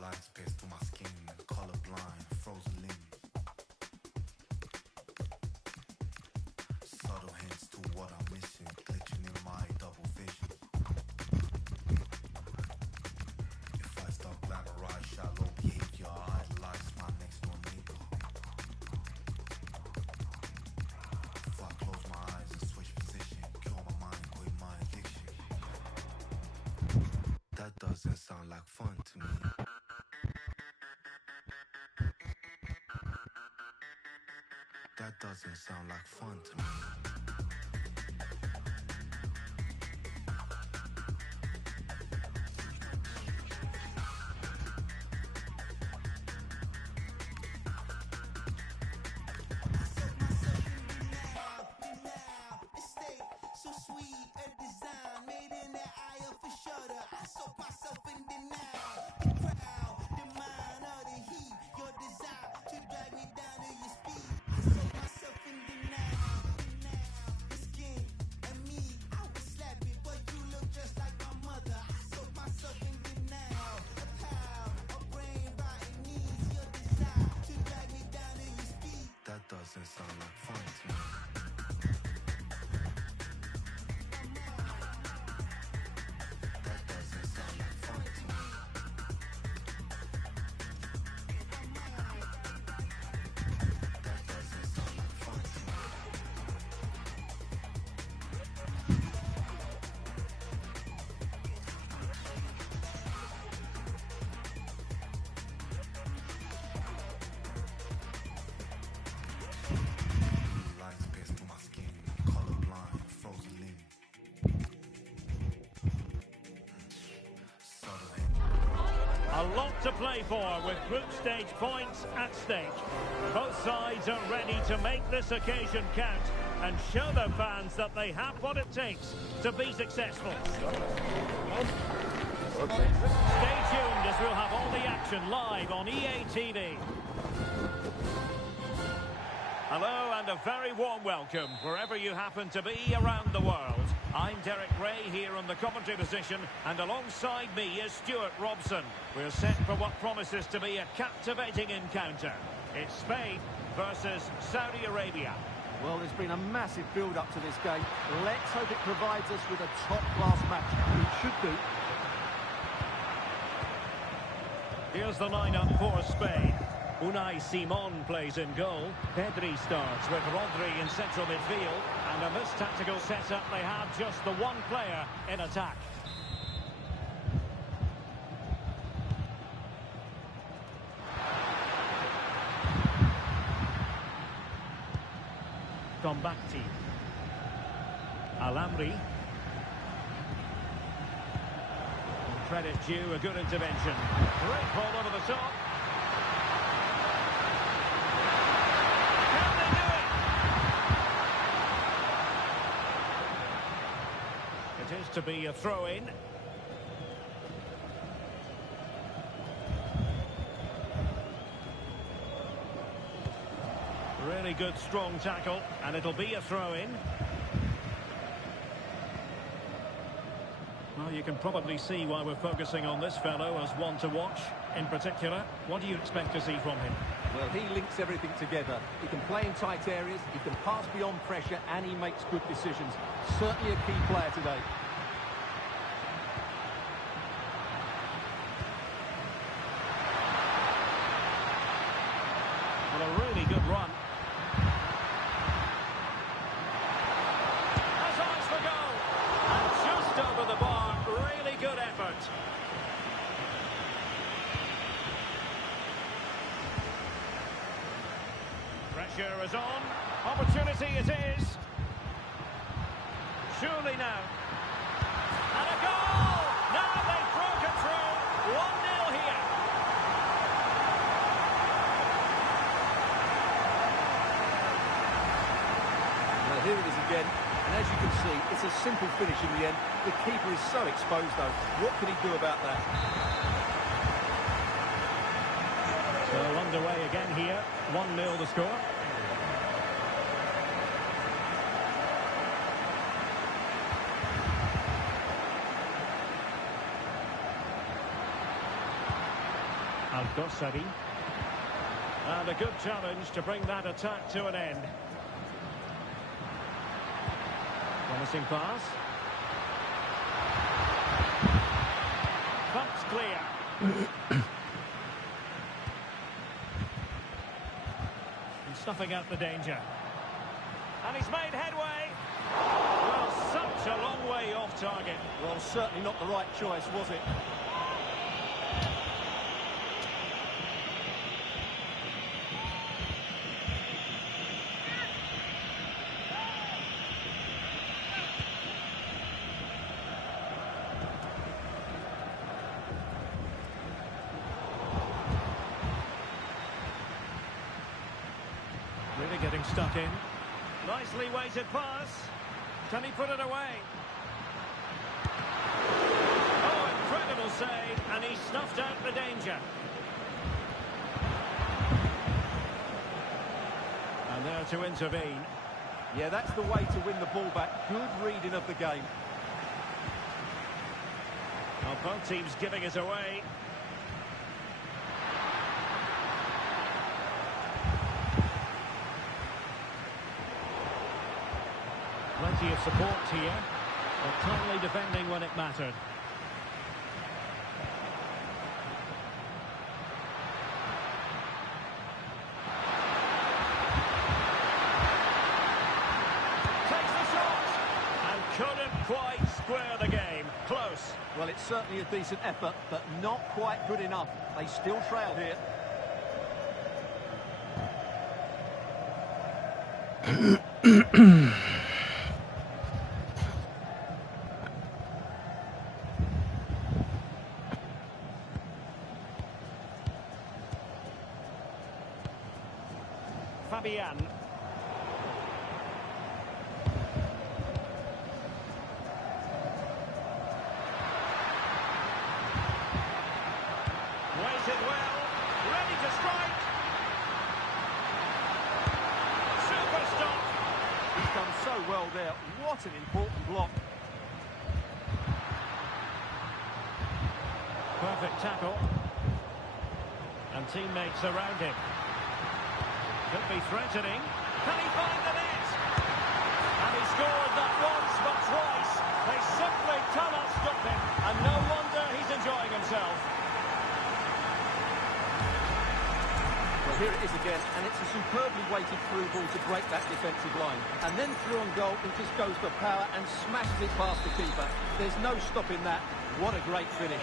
Lights pierce to my skin, colorblind, frozen limb. Subtle hints to what I'm missing, glitching in my double vision. If I start glamorize shallow behavior, I idolize my next door neighbor. If I close my eyes and switch position, cure my mind with my addiction. That doesn't sound like fun to me. That doesn't sound like fun to me. So sweet, a design made in the eye of a shutter. I soak myself in denial. The crowd, the mind of the heat. Your desire to drag me down to your speed. I soak myself in denial. The skin and me, I would slap it, but you look just like my mother. I soak myself in denial. A pound, a brain rotting needs. Your desire to drag me down to your speed. That doesn't sound like fun to me. A lot to play for with group stage points at stake. Both sides are ready to make this occasion count and show their fans that they have what it takes to be successful. Stay tuned as we'll have all the action live on EA TV. Hello and a very warm welcome wherever you happen to be around the world. I'm Derek Ray here on the commentary position, and alongside me is Stuart Robson. We're set for what promises to be a captivating encounter. It's Spain versus Saudi Arabia. Well, there's been a massive build-up to this game. Let's hope it provides us with a top-class match. It should do. Here's the lineup for Spain. Unai Simon plays in goal. Pedri starts with Rodri in central midfield. And in this tactical setup, they have just the one player in attack. Combatti. Alamri. Credit due, a good intervention. Great ball over the top. It is to be a throw-in. Really good, strong tackle, and it'll be a throw-in. Well, you can probably see why we're focusing on this fellow as one to watch. In particular, what do you expect to see from him? Well, he links everything together. He can play in tight areas, he can pass beyond pressure, and he makes good decisions. Certainly a key player today. Well, a really good run. Has eyes for goal. And just over the bar, really good effort. Pressure is on. Opportunity it is. Surely now. And a goal! Now they've broken through. 1-0 here. Well, Well, here it is again, and as you can see, it's a simple finish in the end. The keeper is so exposed, though. What can he do about that? So underway again here. 1-0 the score. Al-Dossari. And a good challenge to bring that attack to an end. Promising pass. Bumps clear. And snuffing out the danger. And he's made headway. Well, such a long way off target. Well, certainly not the right choice, was it? Really getting stuck in. Nicely weighted pass. Can he put it away? Oh, incredible save, and he snuffed out the danger. And there to intervene. Yeah, that's the way to win the ball back. Good reading of the game. Well, both teams giving it away. Plenty of support here, but timely defending when it mattered. Takes the shot and couldn't quite square the game. Close. Well, it's certainly a decent effort, but not quite good enough. They still trail here. Fabian. Waited well, ready to strike. Super stop. He's done so well there. What an important block. Perfect tackle. And teammates around him. Could be threatening. Can he find the net? And he scored not once but twice. They simply cannot stop him. And no wonder he's enjoying himself. Well, here it is again, and it's a superbly weighted through ball to break that defensive line. And then through on goal, he just goes for power and smashes it past the keeper. There's no stopping that. What a great finish.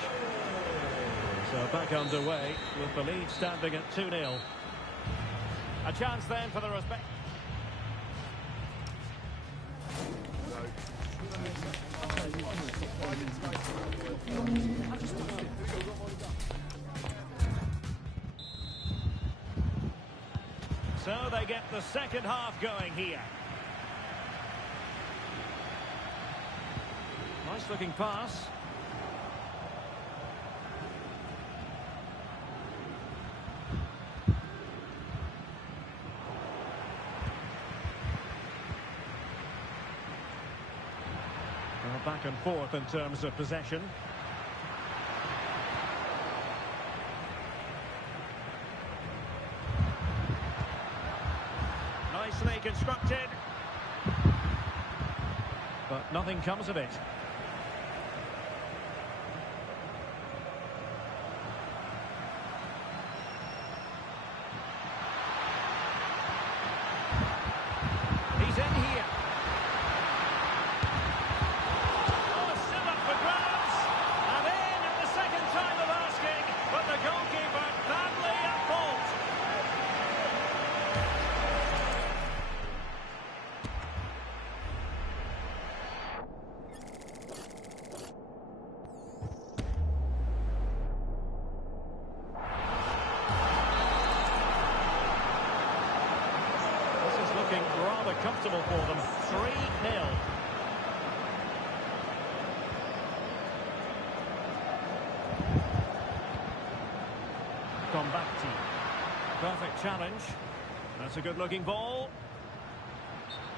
So back underway with the lead standing at 2-0. A chance then for the respect. So they get the second half going here. Nice looking pass. Back and forth in terms of possession. Nicely constructed. But nothing comes of it. He's in here. comfortable for them. 3-0. Combatti. Perfect challenge. That's a good-looking ball.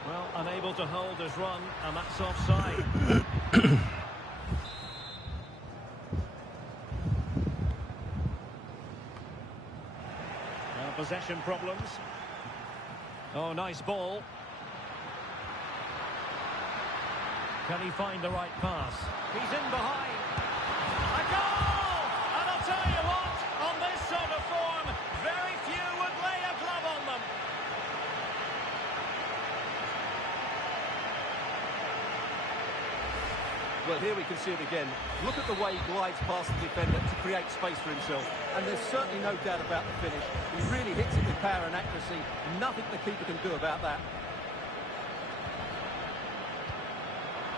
Well, unable to hold his run, and that's offside. Possession problems. Oh, nice ball. Can he find the right pass? He's in behind. A goal! And I'll tell you what, on this sort of form, very few would lay a glove on them. Well, here we can see it again. Look at the way he glides past the defender to create space for himself. And there's certainly no doubt about the finish. He really hits it with power and accuracy. Nothing the keeper can do about that.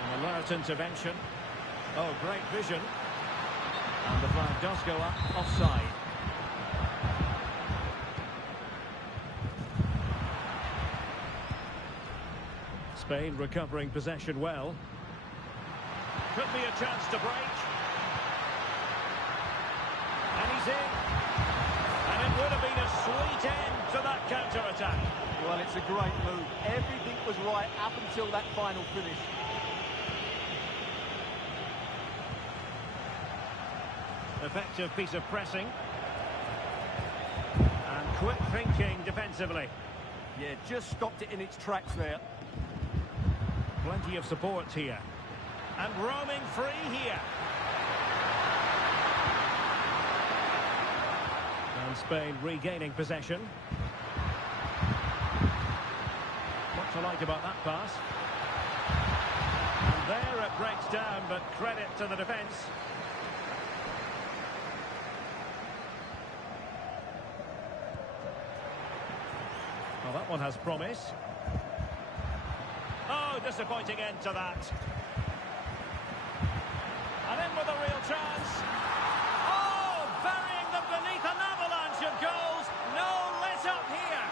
An alert intervention. Oh, great vision. And the flag does go up, offside. Spain recovering possession well. Could be a chance to break. And he's in. And it would have been a sweet end to that counter-attack. Well, it's a great move. Everything was right up until that final finish. Effective piece of pressing. And quick thinking defensively. Yeah, just stopped it in its tracks there. Plenty of support here. And roaming free here. And Spain regaining possession. What to like about that pass? And there it breaks down, but credit to the defence. Well, that one has promise. Oh, disappointing end to that. And in with a real chance. Oh, burying them beneath an avalanche of goals. No let up here.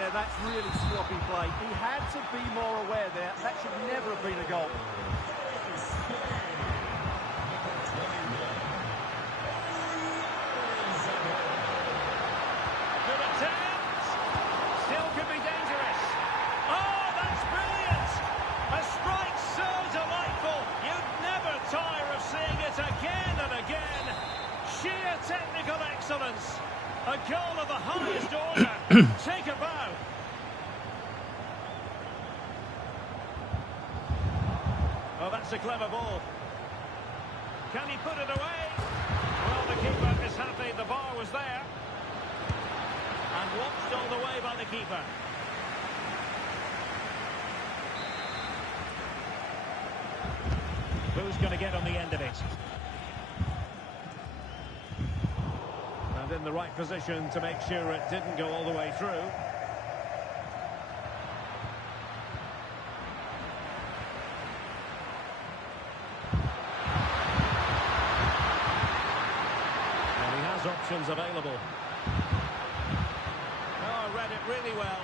Yeah, that's really sloppy play. He had to be more aware there. That should never have been a goal. Good attempt. Still could be dangerous. Oh, that's brilliant. A strike so delightful. You'd never tire of seeing it again and again. Sheer technical excellence. A goal of the highest order. Take a bow. Oh, that's a clever ball. Can he put it away? Well, the keeper is happy the bar was there. And watched all the way by the keeper. Who's going to get on the end of it? And in the right position to make sure it didn't go all the way through. And he has options available. Oh, read it really well.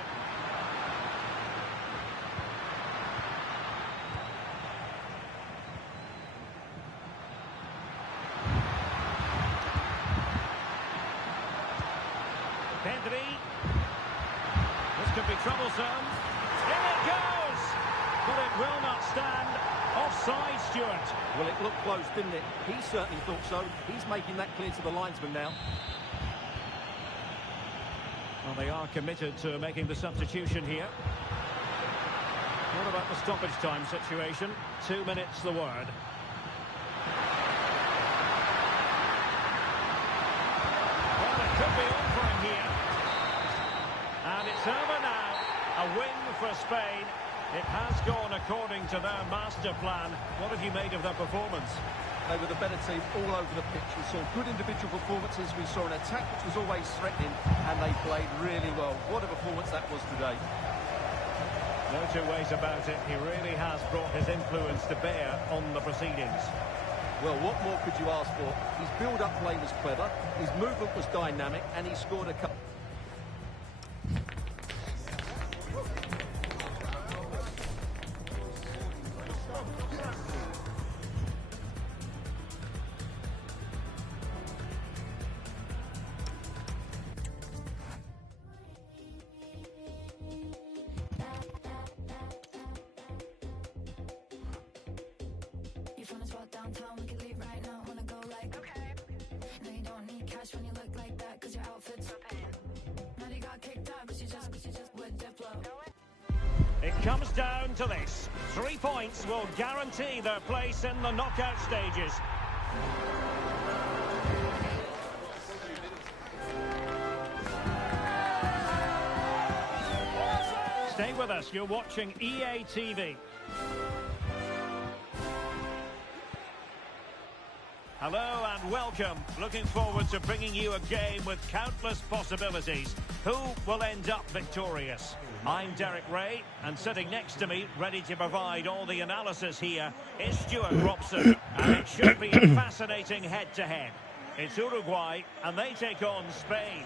Pedri. This could be troublesome. In it goes! But it will not stand. Offside, Stuart. Well, it looked close, didn't it? He certainly thought so. He's making that clear to the linesman now. Well, they are committed to making the substitution here. What about the stoppage time situation? 2 minutes the word. Well, it could be on for him here. And it's over now. A win for Spain. It has gone according to their master plan. What have you made of their performance? They were the better team all over the pitch. We saw good individual performances. We saw an attack which was always threatening, and they played really well. What a performance that was today. No two ways about it. He really has brought his influence to bear on the proceedings. Well, what more could you ask for? His build-up play was clever, his movement was dynamic, and he scored a couple. downtown, we could leave right now. Wanna go like, okay. No, you don't need cash when you look like that, cause your outfit's so pain. Now you got kicked out, cause you just with Diplo. It comes down to this. 3 points will guarantee their place in the knockout stages. Stay with us, you're watching EA TV. Hello and welcome. Looking forward to bringing you a game with countless possibilities. Who will end up victorious? I'm Derek Ray, and sitting next to me, ready to provide all the analysis here, is Stuart Robson. And it should be a fascinating head-to-head. It's Uruguay, and they take on Spain.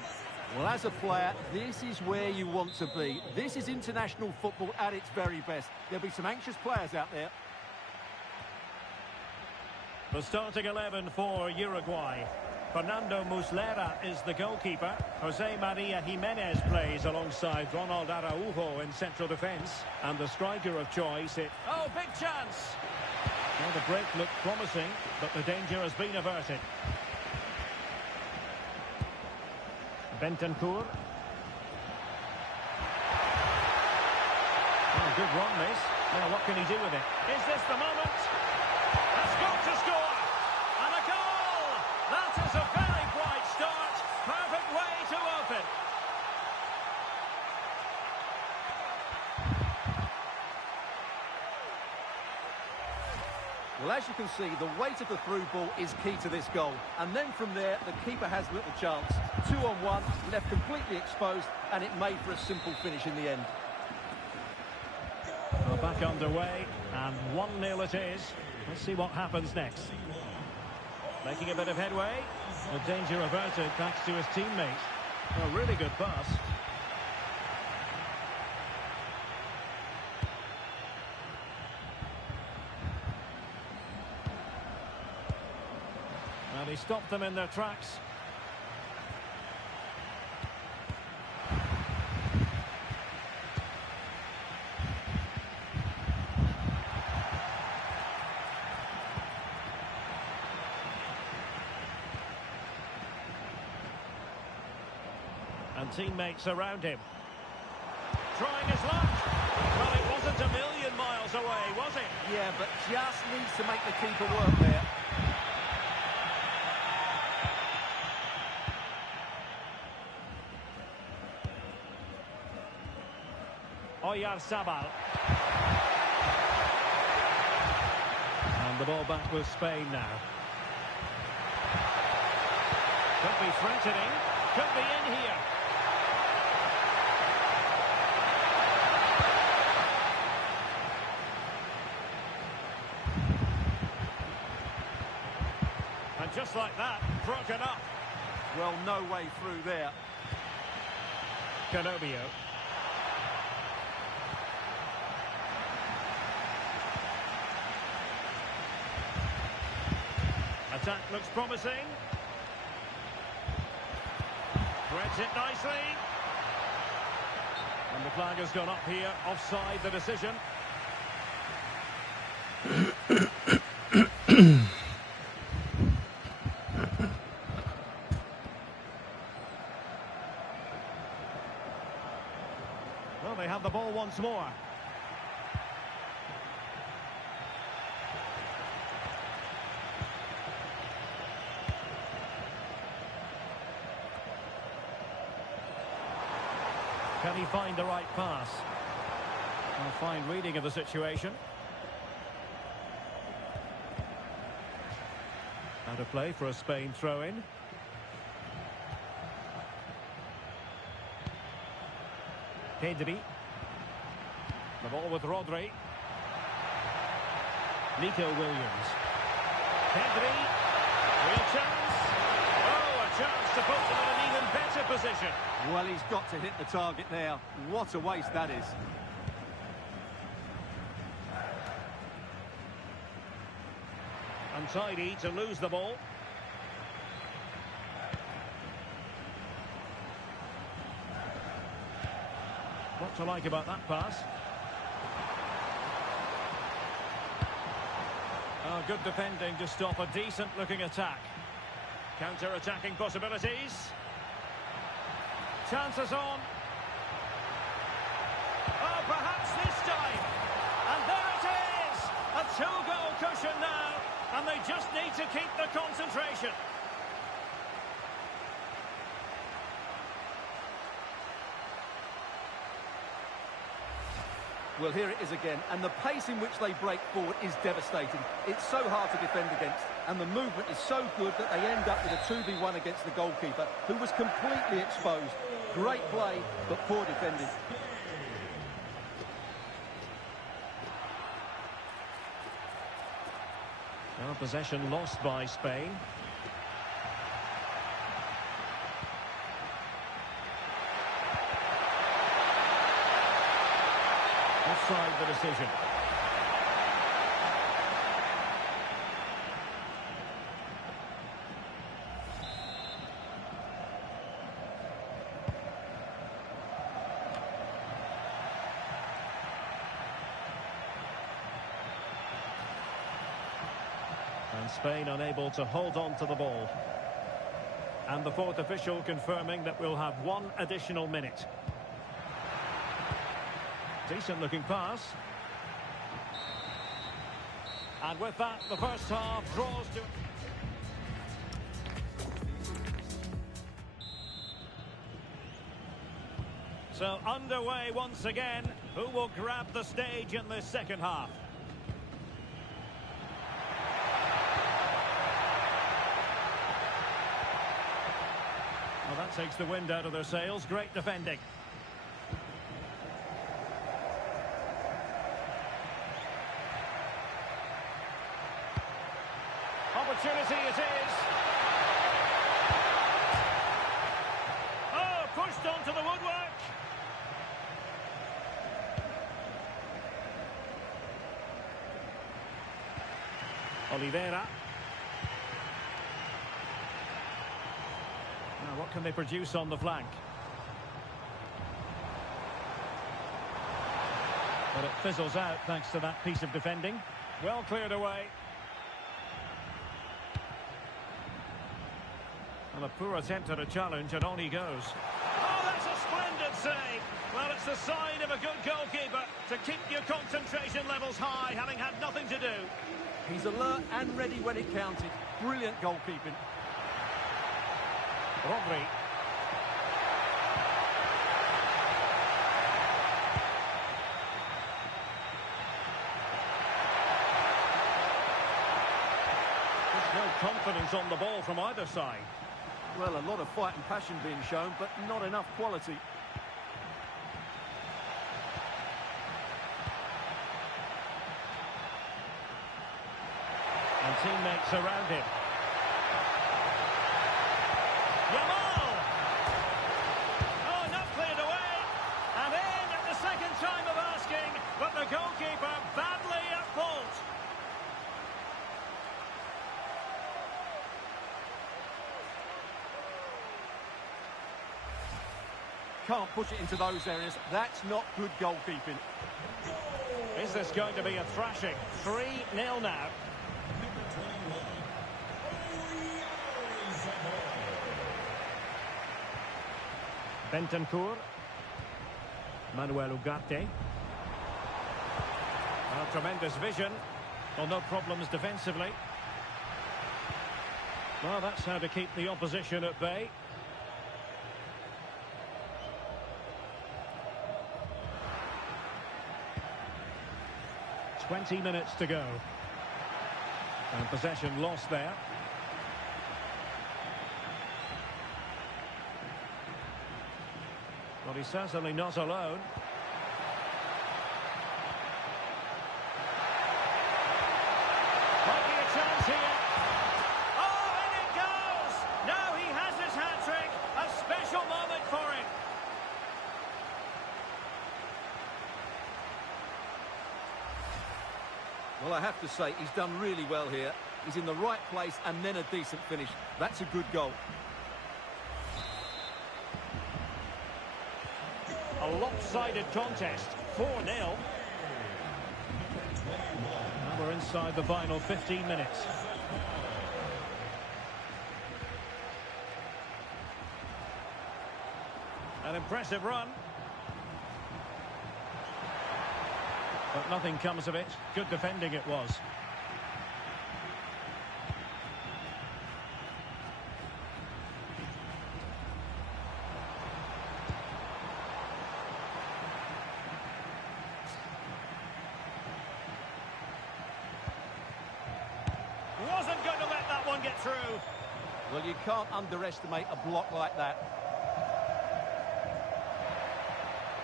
Well, as a player, this is where you want to be. This is international football at its very best. There'll be some anxious players out there. The starting 11 for Uruguay. Fernando Muslera is the goalkeeper. Jose Maria Jimenez plays alongside Ronald Araujo in central defence. And the striker of choice, oh, big chance! Well, the break looked promising, but the danger has been averted. Bentancur. Oh, good run, this. Now, what can he do with it? Is this the moment? Has got to score! And a goal! That is a very bright start. Perfect way to open. Well, as you can see, the weight of the through ball is key to this goal. And then from there, the keeper has little chance. 2-on-1, left completely exposed, and it made for a simple finish in the end. Well, back underway, and 1-0 it is. Let's see what happens next. Making a bit of headway. The danger averted thanks to his teammate. A really good pass. And he stopped them in their tracks. And teammates around him. Trying his luck. Well, it wasn't a million miles away, was it? Yeah, but just needs to make the keeper work there. Oyarzabal. And the ball back with Spain now. Could be threatening. Could be in here. And just like that, broken up. Well, no way through there. Canobio. Attack looks promising. Threads it nicely. And the flag has gone up here, offside the decision. Well, they have the ball once more. Can he find the right pass? A fine reading of the situation. Out of play for a Spain throw-in. Pedri. The ball with Rodri. Nico Williams. Pedri. Real chance. Oh, a chance to put them in an even better position. Well, he's got to hit the target there. What a waste that is. Untidy to lose the ball. What to like about that pass? Oh, good defending to stop a decent-looking attack. Counter-attacking possibilities. Chances on. Oh, perhaps this time. And there it is! A two-goal cushion now. And they just need to keep the concentration. Well, here it is again, and the pace in which they break forward is devastating. It's so hard to defend against, and the movement is so good that they end up with a 2v1 against the goalkeeper, who was completely exposed. Great play, but poor defending. Now possession lost by Spain. Offside the decision. And Spain unable to hold on to the ball. And the fourth official confirming that we'll have one additional minute. Decent looking pass. And with that, the first half draws to... So underway once again. Who will grab the stage in this second half? Well, that takes the wind out of their sails. Great defending. Opportunity it is. Oh, pushed onto the woodwork. Oliveira. Now, what can they produce on the flank? But it fizzles out thanks to that piece of defending. Well cleared away. And a poor attempt at a challenge, and on he goes. Oh, that's a splendid save. Well, it's the sign of a good goalkeeper to keep your concentration levels high, having had nothing to do. He's alert and ready when it counted. Brilliant goalkeeping. Rodri. There's no confidence on the ball from either side. Well, a lot of fight and passion being shown, but not enough quality. And teammates around him. Yamal! Oh, not cleared away. And in at the second time of asking, but the goalkeeper badly at fault. Can't push it into those areas. That's not good goalkeeping. Is this going to be a thrashing? 3-0 now. Bentancur. Manuel Ugarte. Tremendous vision. Well, no problems defensively. Well, that's how to keep the opposition at bay. "20 minutes to go. And possession lost there. Well, he's certainly not alone. Might be a chance here. Oh, in it goes! Now he has his hat-trick. A special moment for him. Well, I have to say, he's done really well here. He's in the right place and then a decent finish. That's a good goal. A lopsided contest, 4-0. Now we're inside. inside the final 15 minutes. An impressive run. But nothing comes of it. Good defending it was. Wasn't going to let that one get through. Well, you can't underestimate a block like that.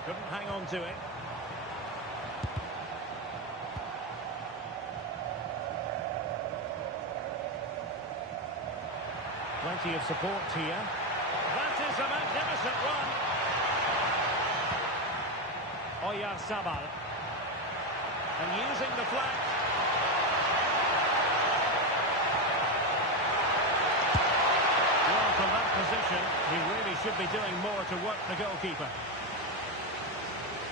Couldn't hang on to it. Plenty of support here. That is a magnificent run. Oyarzabal. And using the flank. Well, from that position, he really should be doing more to work the goalkeeper.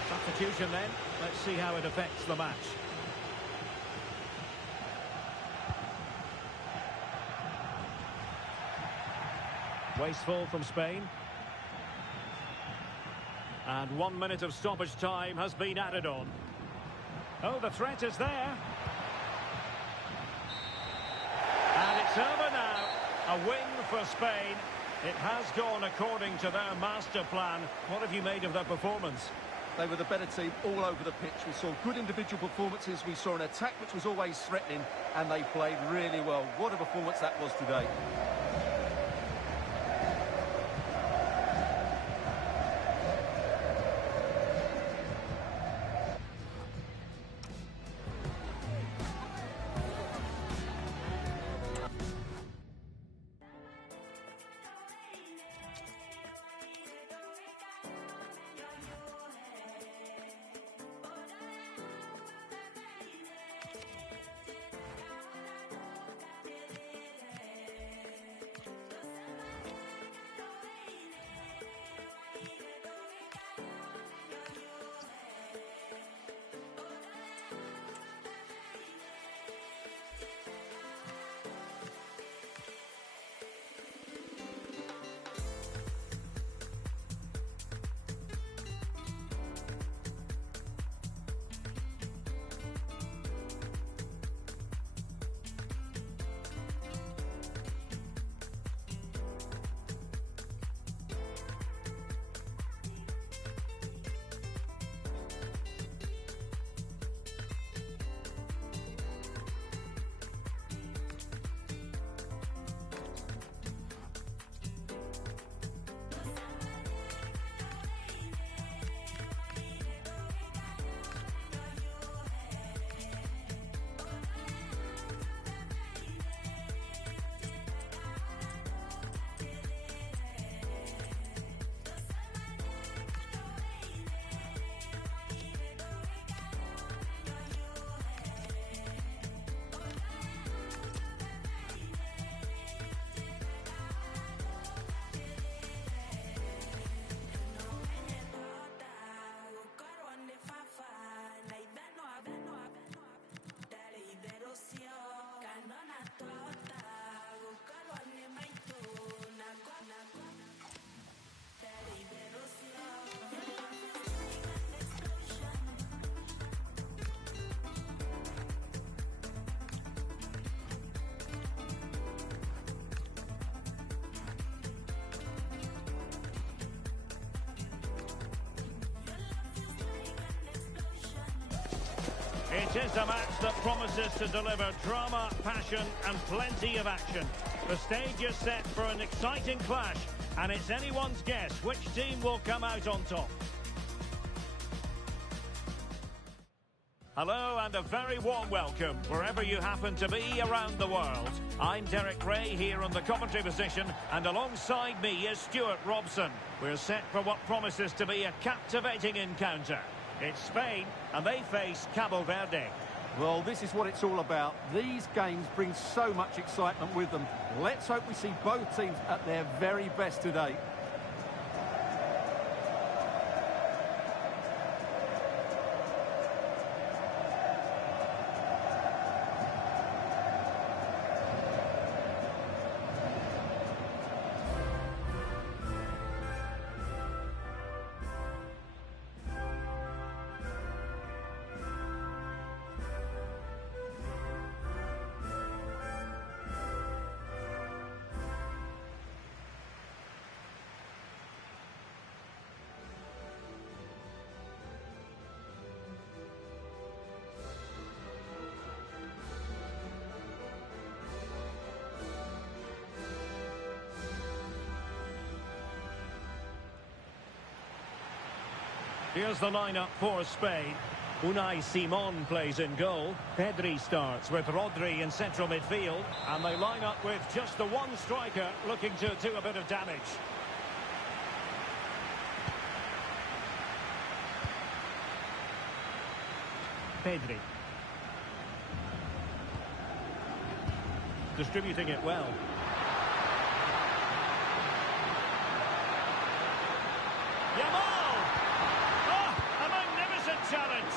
Substitution then. Let's see how it affects the match. Wasteful from Spain. And 1 minute of stoppage time has been added on. Oh, the threat is there. And it's over now. A win for Spain. It has gone according to their master plan. What have you made of their performance? They were the better team all over the pitch. We saw good individual performances. We saw an attack which was always threatening, and they played really well. What a performance that was today. It is a match that promises to deliver drama, passion and plenty of action. The stage is set for an exciting clash, and it's anyone's guess which team will come out on top. Hello and a very warm welcome wherever you happen to be around the world. I'm Derek Ray here on the commentary position, and alongside me is Stuart Robson. We're set for what promises to be a captivating encounter. It's Spain, and they face Cabo Verde. Well, this is what it's all about. These games bring so much excitement with them. Let's hope we see both teams at their very best today. Here's the lineup for Spain. Unai Simon plays in goal. Pedri starts with Rodri in central midfield. And they line up with just the one striker looking to do a bit of damage. Pedri. Distributing it well. Yamal! Oh, a magnificent challenge!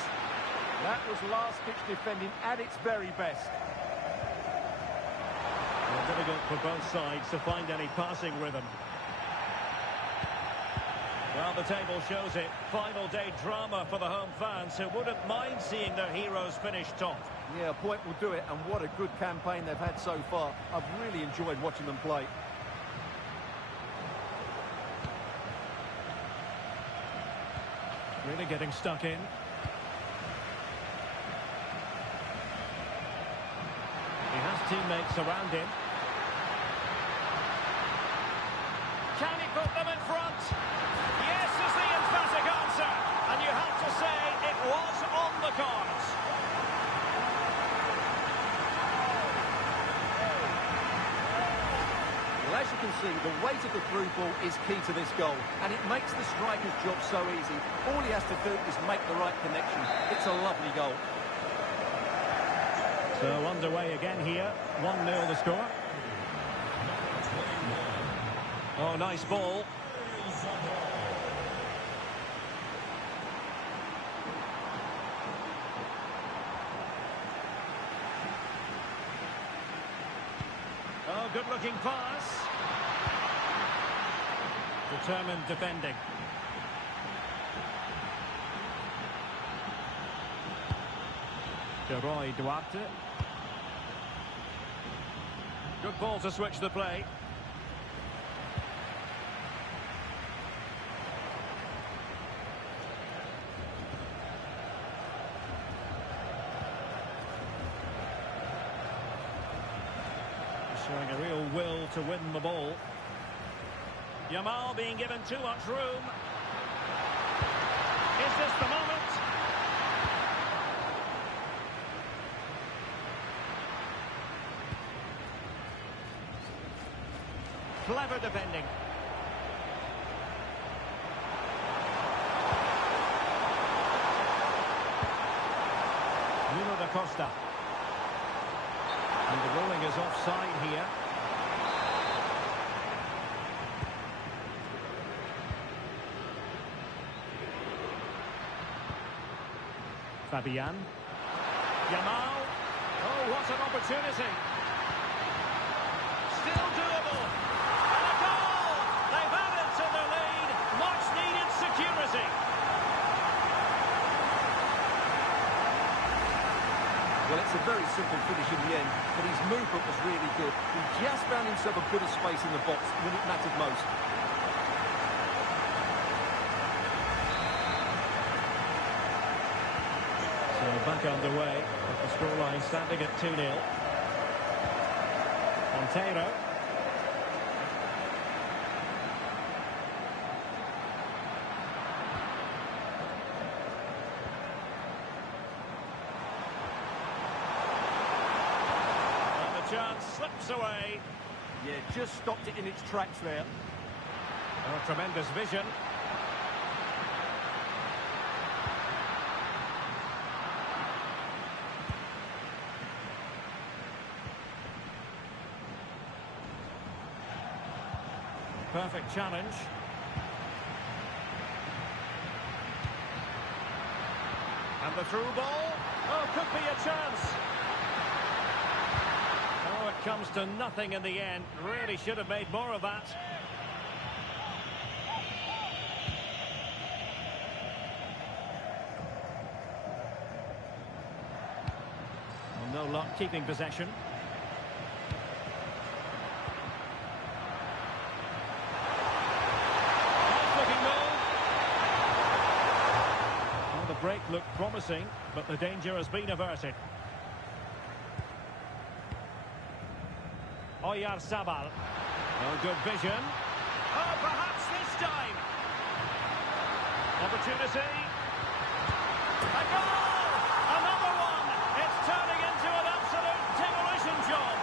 That was last-ditch defending at its very best. Well, difficult for both sides to find any passing rhythm. Well, the table shows it. Final day drama for the home fans who wouldn't mind seeing their heroes finish top. Yeah, a point will do it, and what a good campaign they've had so far. I've really enjoyed watching them play. Really getting stuck in. He has teammates around him. Can he put them in front? Yes is the emphatic answer. And you have to say it was on the cards. Well, as you can see, the weight of the through ball is key to this goal, and it makes the striker's job so easy. All he has to do is make the right connection. It's a lovely goal. So underway again here. 1-0 the score. Oh, nice ball. Oh, good-looking pass. Determined defending. Roy Duarte. Good ball to switch the play. Showing a real will to win the ball. Yamal being given too much room. Is this the moment? Clever defending. Nuno da Costa. And the ruling is offside here. Fabian. Yamal. Oh, what an opportunity. Still doable. And a goal! They've added to the lead. Much needed security. Well, it's a very simple finish in the end, but his movement was really good. He just found himself a bit of space in the box when it mattered most. So back underway, with the scoreline standing at 2-0. Monteiro. And the chance slips away. Yeah, just stopped it in its tracks there. Oh, tremendous vision. Perfect challenge. And the through ball. Oh, could be a chance. Oh, it comes to nothing in the end. Really should have made more of that. Well, no luck keeping possession. The break looked promising, but the danger has been averted. Oyarzabal. Oh, good vision. Oh, perhaps this time. Opportunity. A goal! Another one! It's turning into an absolute demolition job.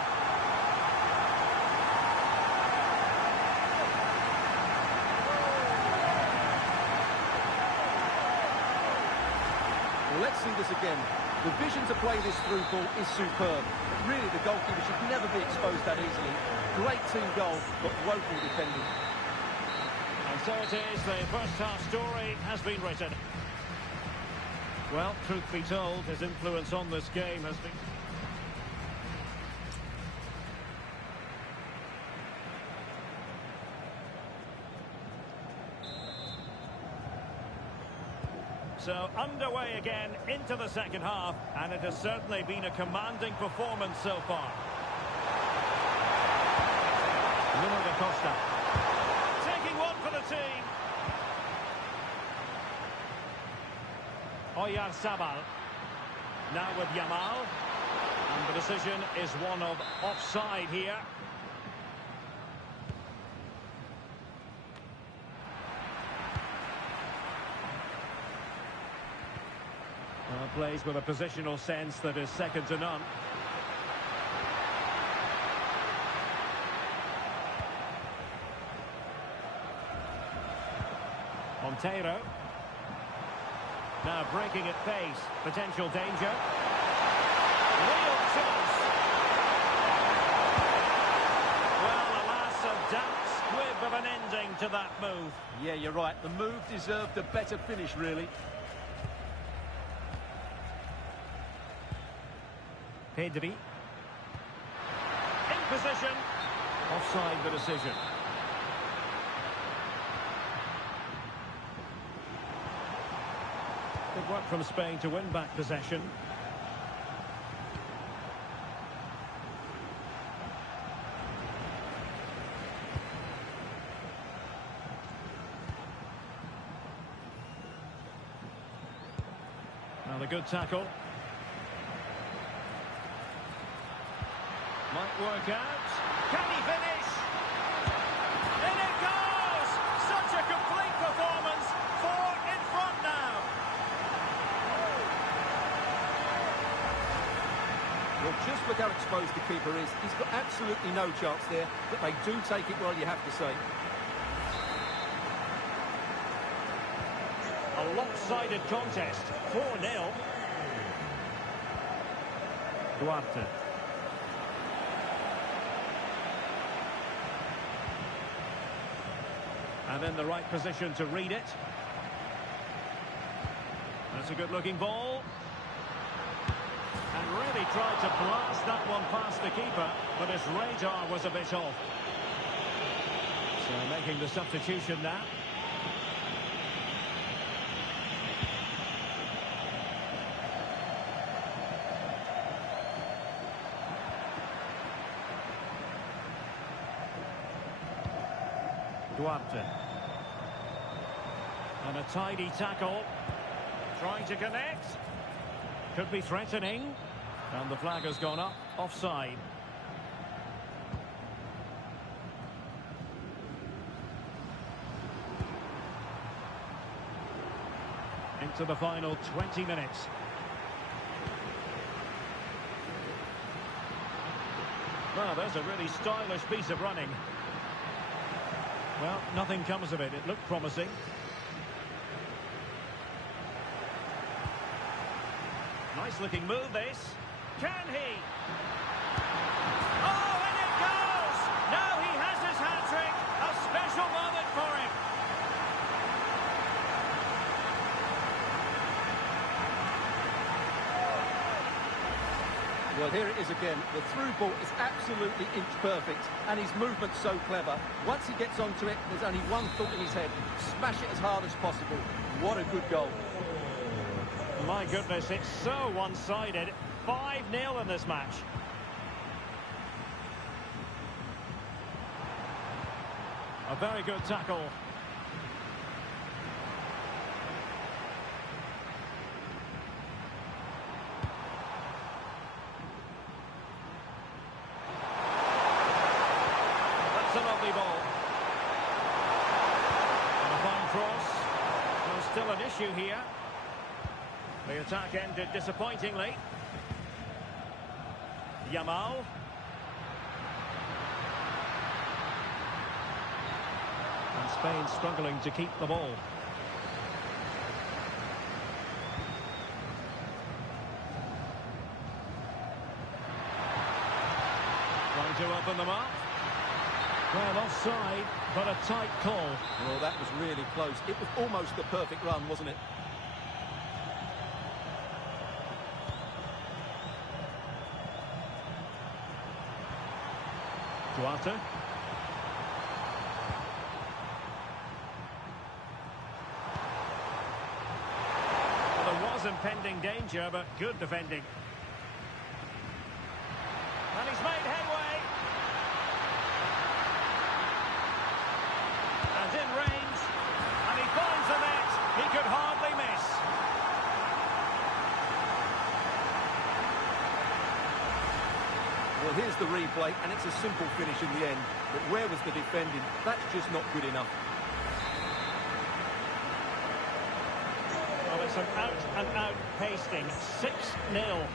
Well, let's see this again. The vision to play this through ball is superb. But really, the goalkeeper should never be exposed that easily. Great team goal, but woeful defending. And so it is, the first half story has been written. Well, truth be told, his influence on this game has been... So, underway again into the second half, and it has certainly been a commanding performance so far. Nuno da Costa. Taking one for the team. Oyarzabal. Now with Yamal. And the decision is one of offside here. Plays with a positional sense that is second to none. Monteiro. Now breaking at pace. Potential danger. Real chance. Well, alas, a damp squib of an ending to that move. Yeah, you're right. The move deserved a better finish, really. Pedri. In position. Offside the decision. Good work from Spain to win back possession. Now the good tackle. Might work out. Can he finish? In it goes! Such a complete performance. 4 in front now. Well, just look how exposed the keeper is. He's got absolutely no chance there, but they do take it well, you have to say. A lopsided contest. 4-0. Duarte. And in the right position to read it. That's a good-looking ball. And really tried to blast that one past the keeper, but his radar was a bit off. So making the substitution now. Duarte. And a tidy tackle. Trying to connect. Could be threatening. And the flag has gone up. Offside. Into the final 20 minutes. Well, there's a really stylish piece of running. Well, nothing comes of it. It looked promising. Nice looking move, this. Can he? Oh, and it goes! Now he has his hat-trick. A special moment for him. Well, here it is again. The through ball is absolutely inch perfect, and his movement's so clever. Once he gets onto it, there's only one thought in his head. Smash it as hard as possible. What a good goal. My goodness, it's so one-sided. 5-0 in this match. A very good tackle. That's a lovely ball. And a fine cross. There's still an issue here. The attack ended disappointingly. Yamal. And Spain struggling to keep the ball. Trying to open them up. Well, offside, but a tight call. Well, that was really close. It was almost the perfect run, wasn't it? Duarte. Well, there was impending danger, but good defending. And he's made headway. And in range. And he finds the net. He could hardly miss. Well, here's the replay, and it's a simple finish in the end. But where was the defending? That's just not good enough. Well, it's an out-and-out pasting. 6-0.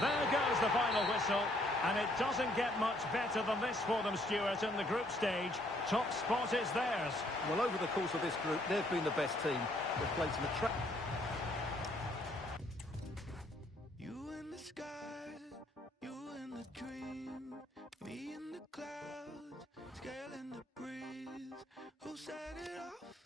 There goes the final whistle, and it doesn't get much better than this for them, Stuart, in the group stage. Top spot is theirs. Well, over the course of this group, they've been the best team. They've played some attractive... You in the sky, you in the dream, me in the clouds, scaling the breeze. Who set it off?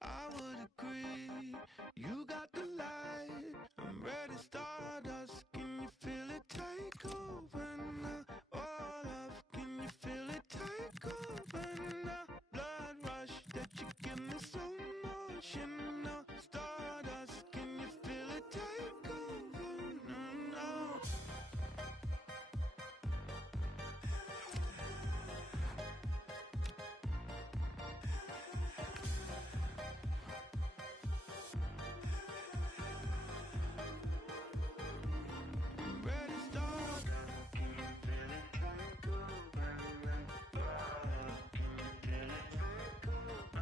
I would agree. You got the light, I'm ready, stardust. Can you feel it take over now? All of, can you feel it take over now? Blood rush that you give me so motion now. Stardust, can you feel it take over now? Ready, start. Can you feel it take over now? Can you feel it take over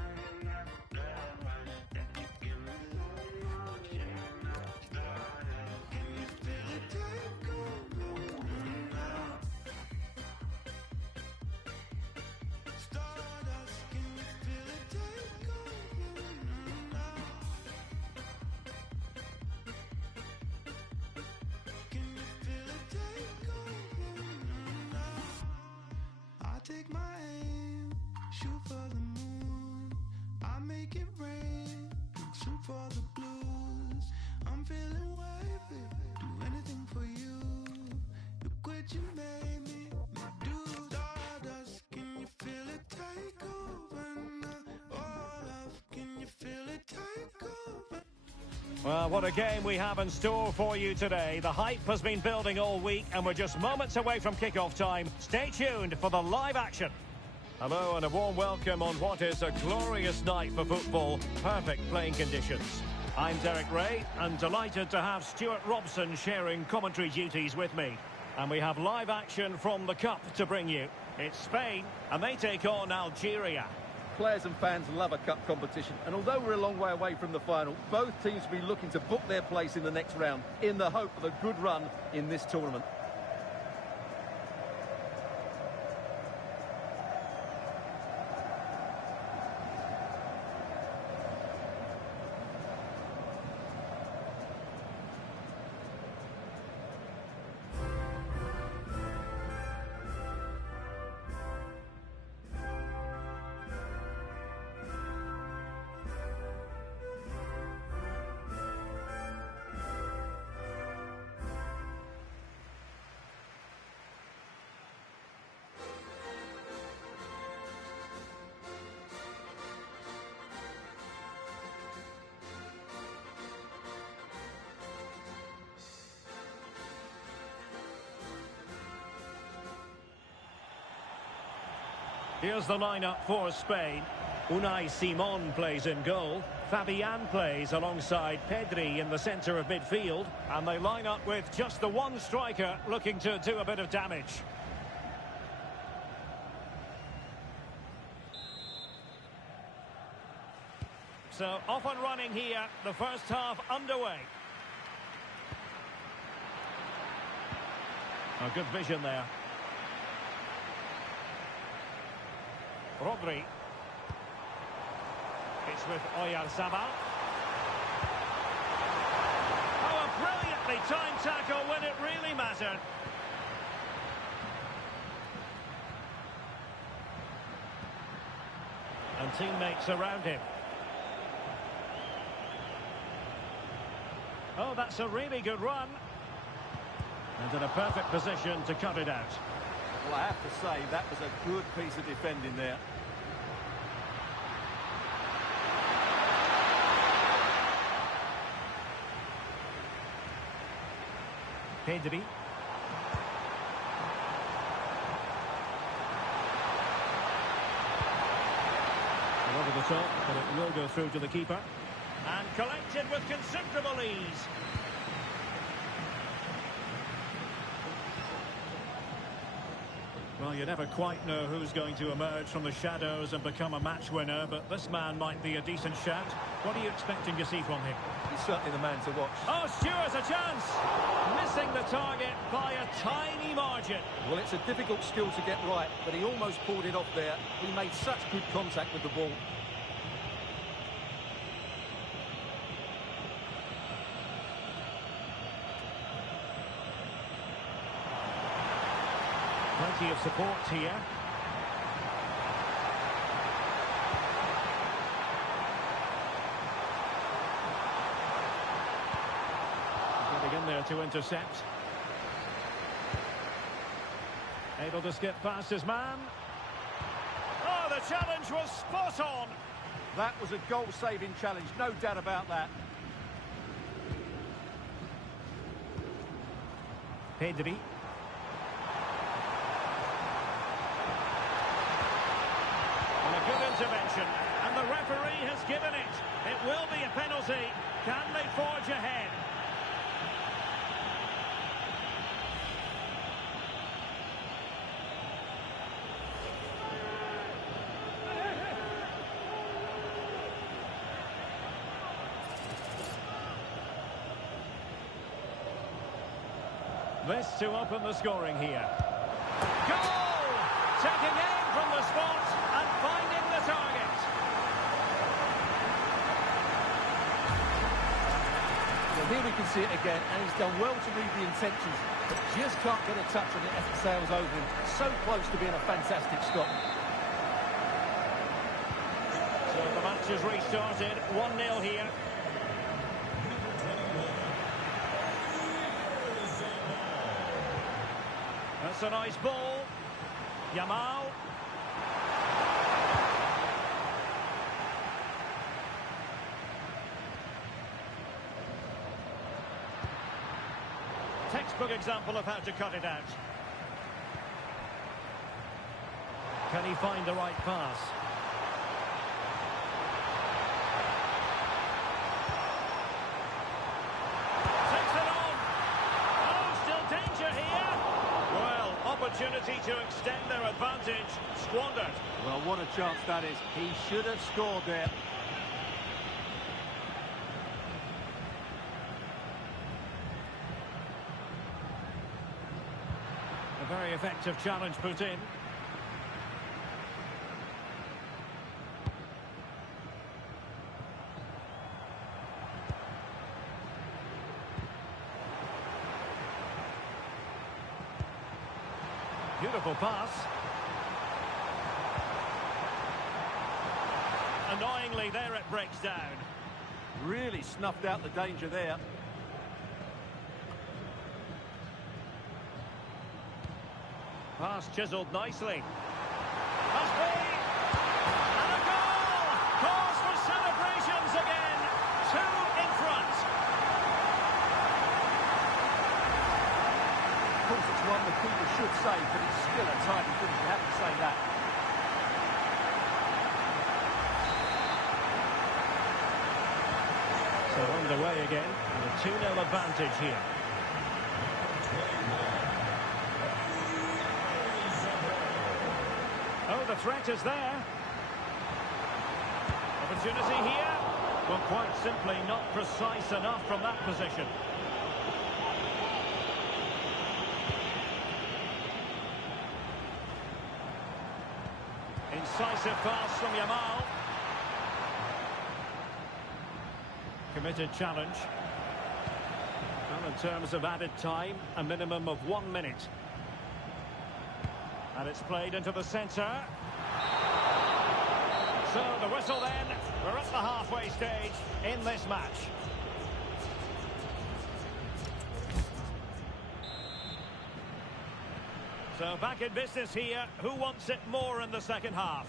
now? Blood rush that you give me so motion now. Stardust, can you feel it take over now? Stardust, can you feel it take over now? Can you feel it take over now? I take my aim, shoot for the moon. I make it rain, shoot for the blues. I'm feeling wavy, do anything for you. You quit, you made me do. Stardust, can you feel it take over now? All of, can you feel it take over? Well, what a game we have in store for you today. The hype has been building all week, and we're just moments away from kick-off time. Stay tuned for the live action. Hello and a warm welcome on what is a glorious night for football. Perfect playing conditions. I'm Derek Ray, and delighted to have Stuart Robson sharing commentary duties with me. And we have live action from the Cup to bring you. It's Spain, and they take on Algeria. Players and fans love a cup competition, and although we're a long way away from the final, both teams will be looking to book their place in the next round in the hope of a good run in this tournament. Here's the lineup for Spain. Unai Simon plays in goal. Fabian plays alongside Pedri in the centre of midfield. And they line up with just the one striker looking to do a bit of damage. So off and running here, the first half underway. Oh, good vision there. Rodri. It's with Oyarzabal. Oh, a brilliantly timed tackle when it really mattered. And teammates around him. Oh, that's a really good run. And in a perfect position to cut it out. Well, I have to say, that was a good piece of defending there. Pedri. Over the top, but it will go through to the keeper. And collected with considerable ease. Well, you never quite know who's going to emerge from the shadows and become a match winner, but this man might be a decent shout. What are you expecting to see from him? He's certainly the man to watch. Oh, Stewart's a chance! Missing the target by a tiny margin. Well, it's a difficult skill to get right, but he almost pulled it off there. He made such good contact with the ball. Plenty of support here. Getting in there to intercept. Able to skip past his man. Oh, the challenge was spot on. That was a goal-saving challenge, no doubt about that. Pedri. Good intervention, and the referee has given it. It will be a penalty. Can they forge ahead? This to open the scoring here. Goal! Taking aim from the spot and finding the target. Well, here we can see it again, and he's done well to read the intentions, but just can't get a touch on it as it sails over him. So close to being a fantastic stop. So the match has restarted, 1-0 here. That's a nice ball. Yamal. Textbook example of how to cut it out. Can he find the right pass? Takes it on. Oh, still danger here. Well, opportunity to extend their advantage, squandered. Well, what a chance that is. He should have scored there. A very effective challenge put in. Beautiful pass. Annoyingly, there it breaks down. Really snuffed out the danger there. Pass chiselled nicely. Must be! And a goal! Cause for celebrations again. 2 in front. Of course, it's one the keeper should save, but it's still a tidy finish. You have to say that. So underway again, and a 2-0 advantage here. Oh, the threat is there. Opportunity here. Well, quite simply not precise enough from that position. Incisive pass from Yamal. Committed challenge. Well, in terms of added time, a minimum of 1 minute. And it's played into the centre. So the whistle then. We're at the halfway stage in this match. So back in business here. Who wants it more in the second half?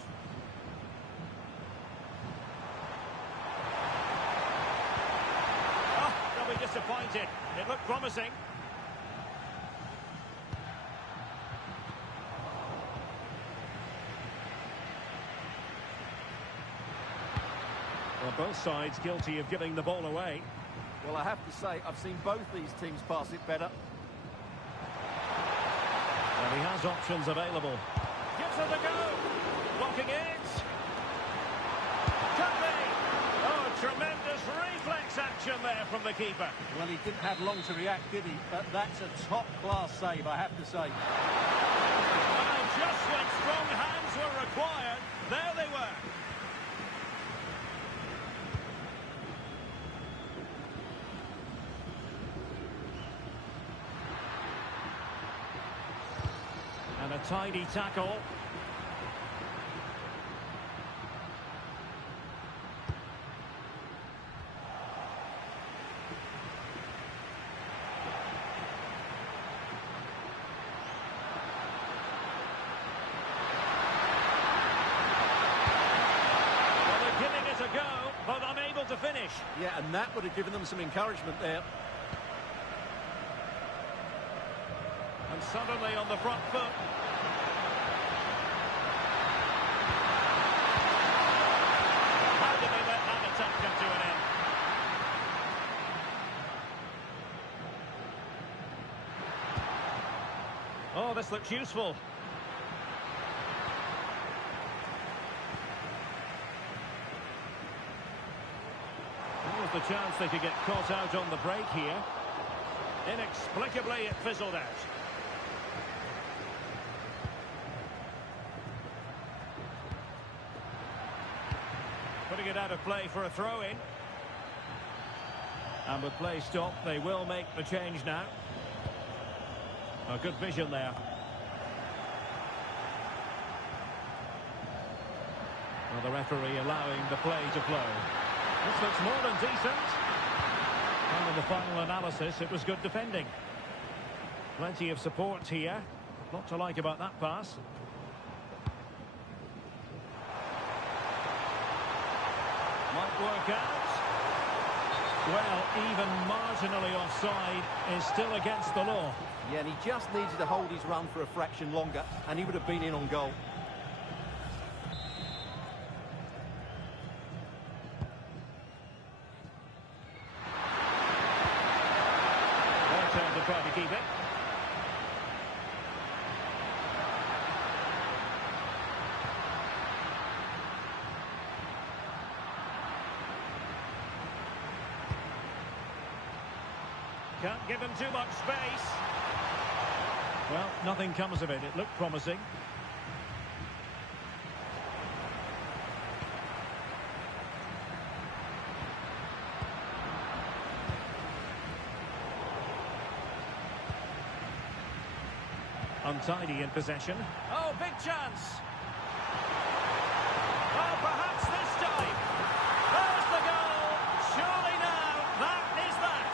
Oh, they'll be disappointed. It looked promising. Well, both sides guilty of giving the ball away. Well, I have to say, I've seen both these teams pass it better. And he has options available. Gives it a go. Blocking it. Can be. Oh, tremendous reflex action there from the keeper. Well, he didn't have long to react, did he? But that's a top-class save, I have to say. Well, just when strong hands were required, there they were. And a tidy tackle. Well, they're giving it a go, but unable to finish. Yeah, and that would have given them some encouragement there. And suddenly on the front foot. How did they let that attack come to an end? Oh, this looks useful. There was the chance they could get caught out on the break here. Inexplicably, it fizzled out. Putting it out of play for a throw-in. And with play stopped, they will make the change now. A good vision there. Well, the referee allowing the play to flow. This looks more than decent. And in the final analysis, it was good defending. Plenty of support here. Lot to like about that pass. Might work out. Well, even marginally offside is still against the law. Yeah, and he just needed to hold his run for a fraction longer, and he would have been in on goal. Their turn to try to keep it. Can't give him too much space. Well, nothing comes of it. It looked promising. Untidy in possession. Oh, big chance. Well, perhaps this time. There's the goal. Surely now, that is that.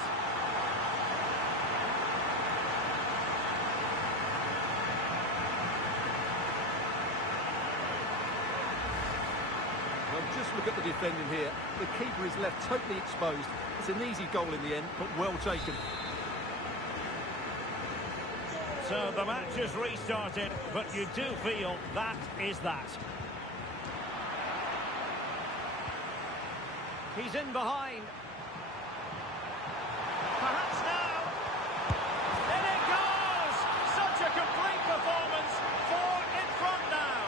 Well, just look at the defending here. The keeper is left totally exposed. It's an easy goal in the end, but well taken. So the match is restarted, but you do feel that is that. He's in behind. Perhaps now. In it goes! Such a complete performance. 4 in front now.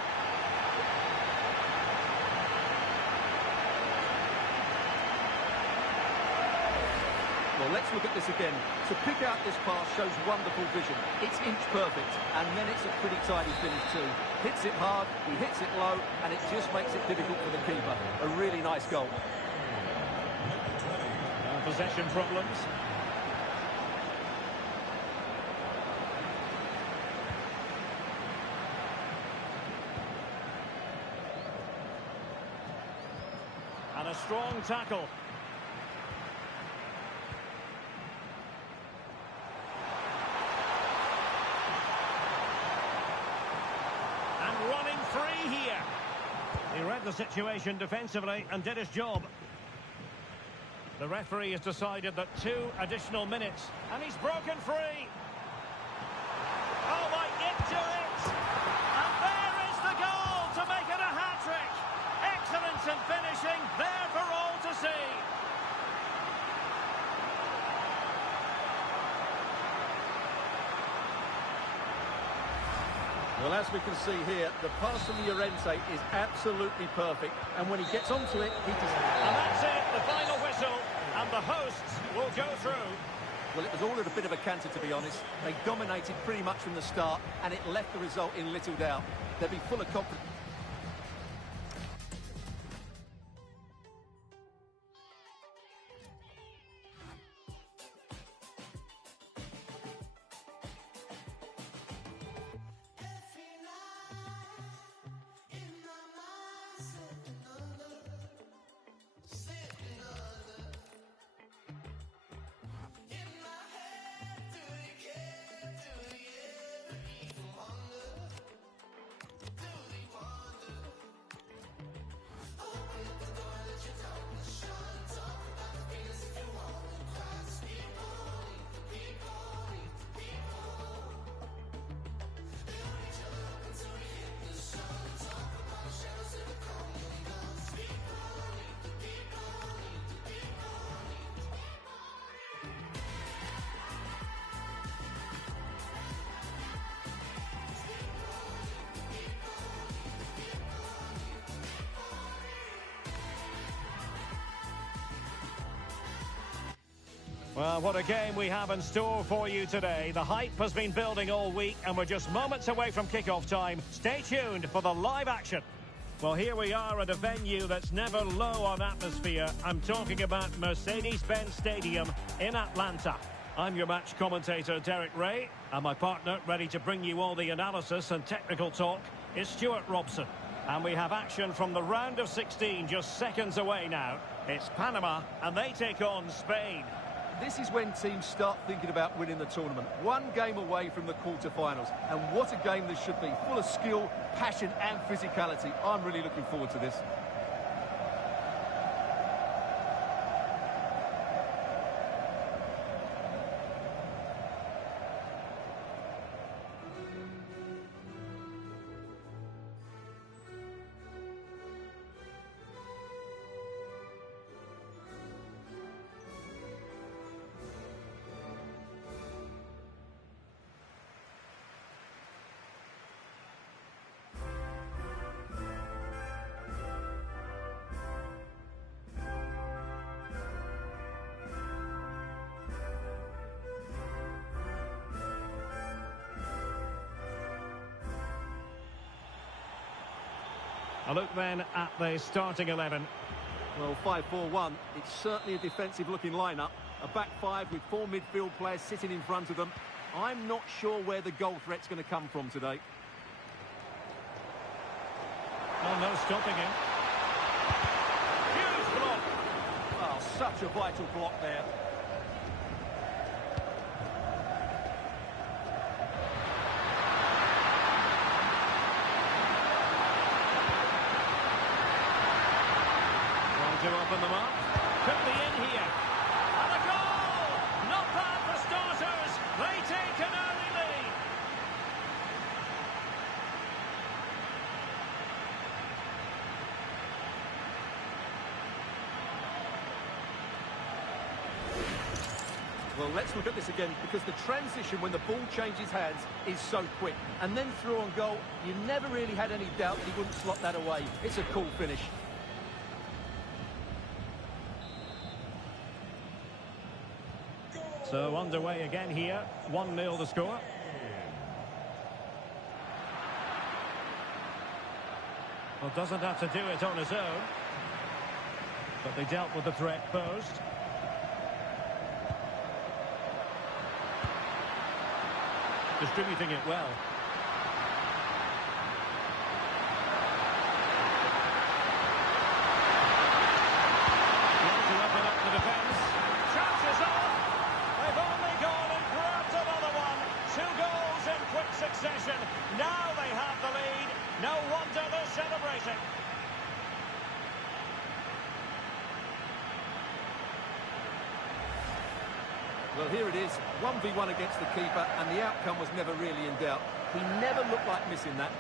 Well, let's look at this again. To pick out this pass shows wonderful vision. It's inch perfect, and then it's a pretty tidy finish too. Hits it hard, he hits it low, and it just makes it difficult for the keeper. A really nice goal. Possession problems. And a strong tackle. And running free here. He read the situation defensively and did his job. The referee has decided that 2 additional minutes, and he's broken free. Oh, my, into it! And there is the goal to make it a hat-trick. Excellence in finishing, there for all to see. Well, as we can see here, the pass from Llorente is absolutely perfect. And when he gets onto it, he just... And that's it, the final whistle. And the hosts will go through. Well, it was all at a bit of a canter, to be honest. They dominated pretty much from the start, and it left the result in little doubt. They'll be full of confidence. Well, what a game we have in store for you today. The hype has been building all week, and we're just moments away from kickoff time. Stay tuned for the live action. Well, here we are at a venue that's never low on atmosphere. I'm talking about Mercedes-Benz Stadium in Atlanta. I'm your match commentator, Derek Ray, and my partner, ready to bring you all the analysis and technical talk, is Stuart Robson. And we have action from the round of 16 just seconds away now. It's Panama, and they take on Spain. This is when teams start thinking about winning the tournament. One game away from the quarter-finals. And what a game this should be. Full of skill, passion and physicality. I'm really looking forward to this. A look then at the starting 11. Well, 5-4-1, it's certainly a defensive-looking lineup. A back five with 4 midfield players sitting in front of them. I'm not sure where the goal threat's going to come from today. Oh, no stopping him. Huge block. Oh, such a vital block there. To open them up. Could be in here. And a goal! Not bad for starters. They take an early lead. Well, let's look at this again, because the transition when the ball changes hands is so quick. And then through on goal, you never really had any doubt that he wouldn't slot that away. It's a cool finish. So underway again here, 1-0 the score. Well, doesn't have to do it on his own. But they dealt with the threat posed. Distributing it well. Trying to open up the defence. Chances off. They've only gone and grabbed another one. 2 goals in quick succession. Now they have the lead. No wonder they're celebrating. Well, here it is, 1v1 against the keeper, and the outcome was never really in doubt. He never looked like missing that.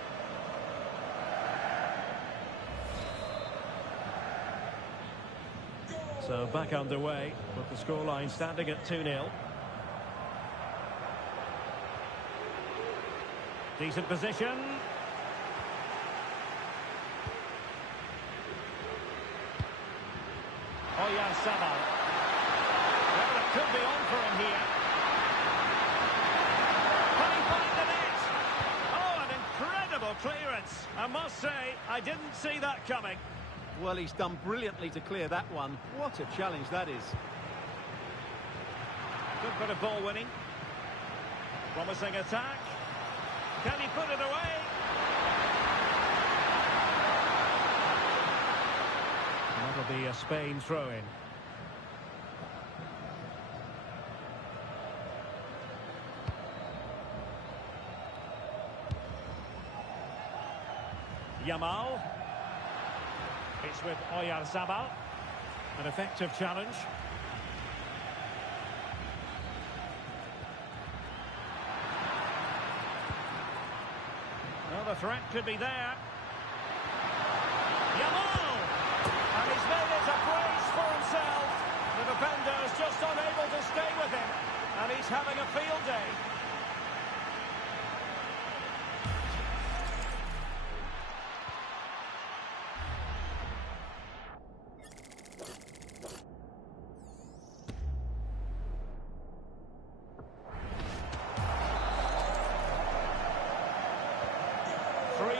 So back underway, with the scoreline standing at 2-0. Decent position. Oyarzabal. Well, it could be on for him here. Can he find the net? Oh, an incredible clearance. I must say, I didn't see that coming. Well, he's done brilliantly to clear that one. What a challenge that is. Good bit of ball winning. Promising attack. Can he put it away? That'll be a Spain throw-in. Yamal. It's with Oyarzabal. An effective challenge. Well, the threat could be there. Yamal! And he's made it a brace for himself. The defender's just unable to stay with him. And he's having a field day.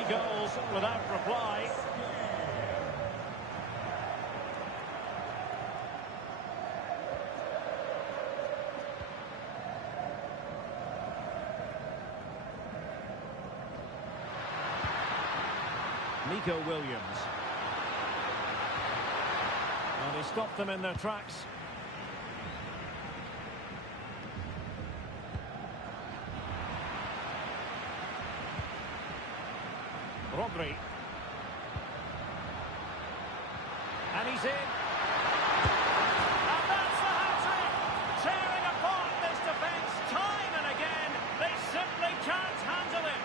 Goals without reply. Nico Williams. And he stopped them in their tracks. Rodri. And he's in. And that's the hat-trick! Tearing apart this defence time and again. They simply can't handle it.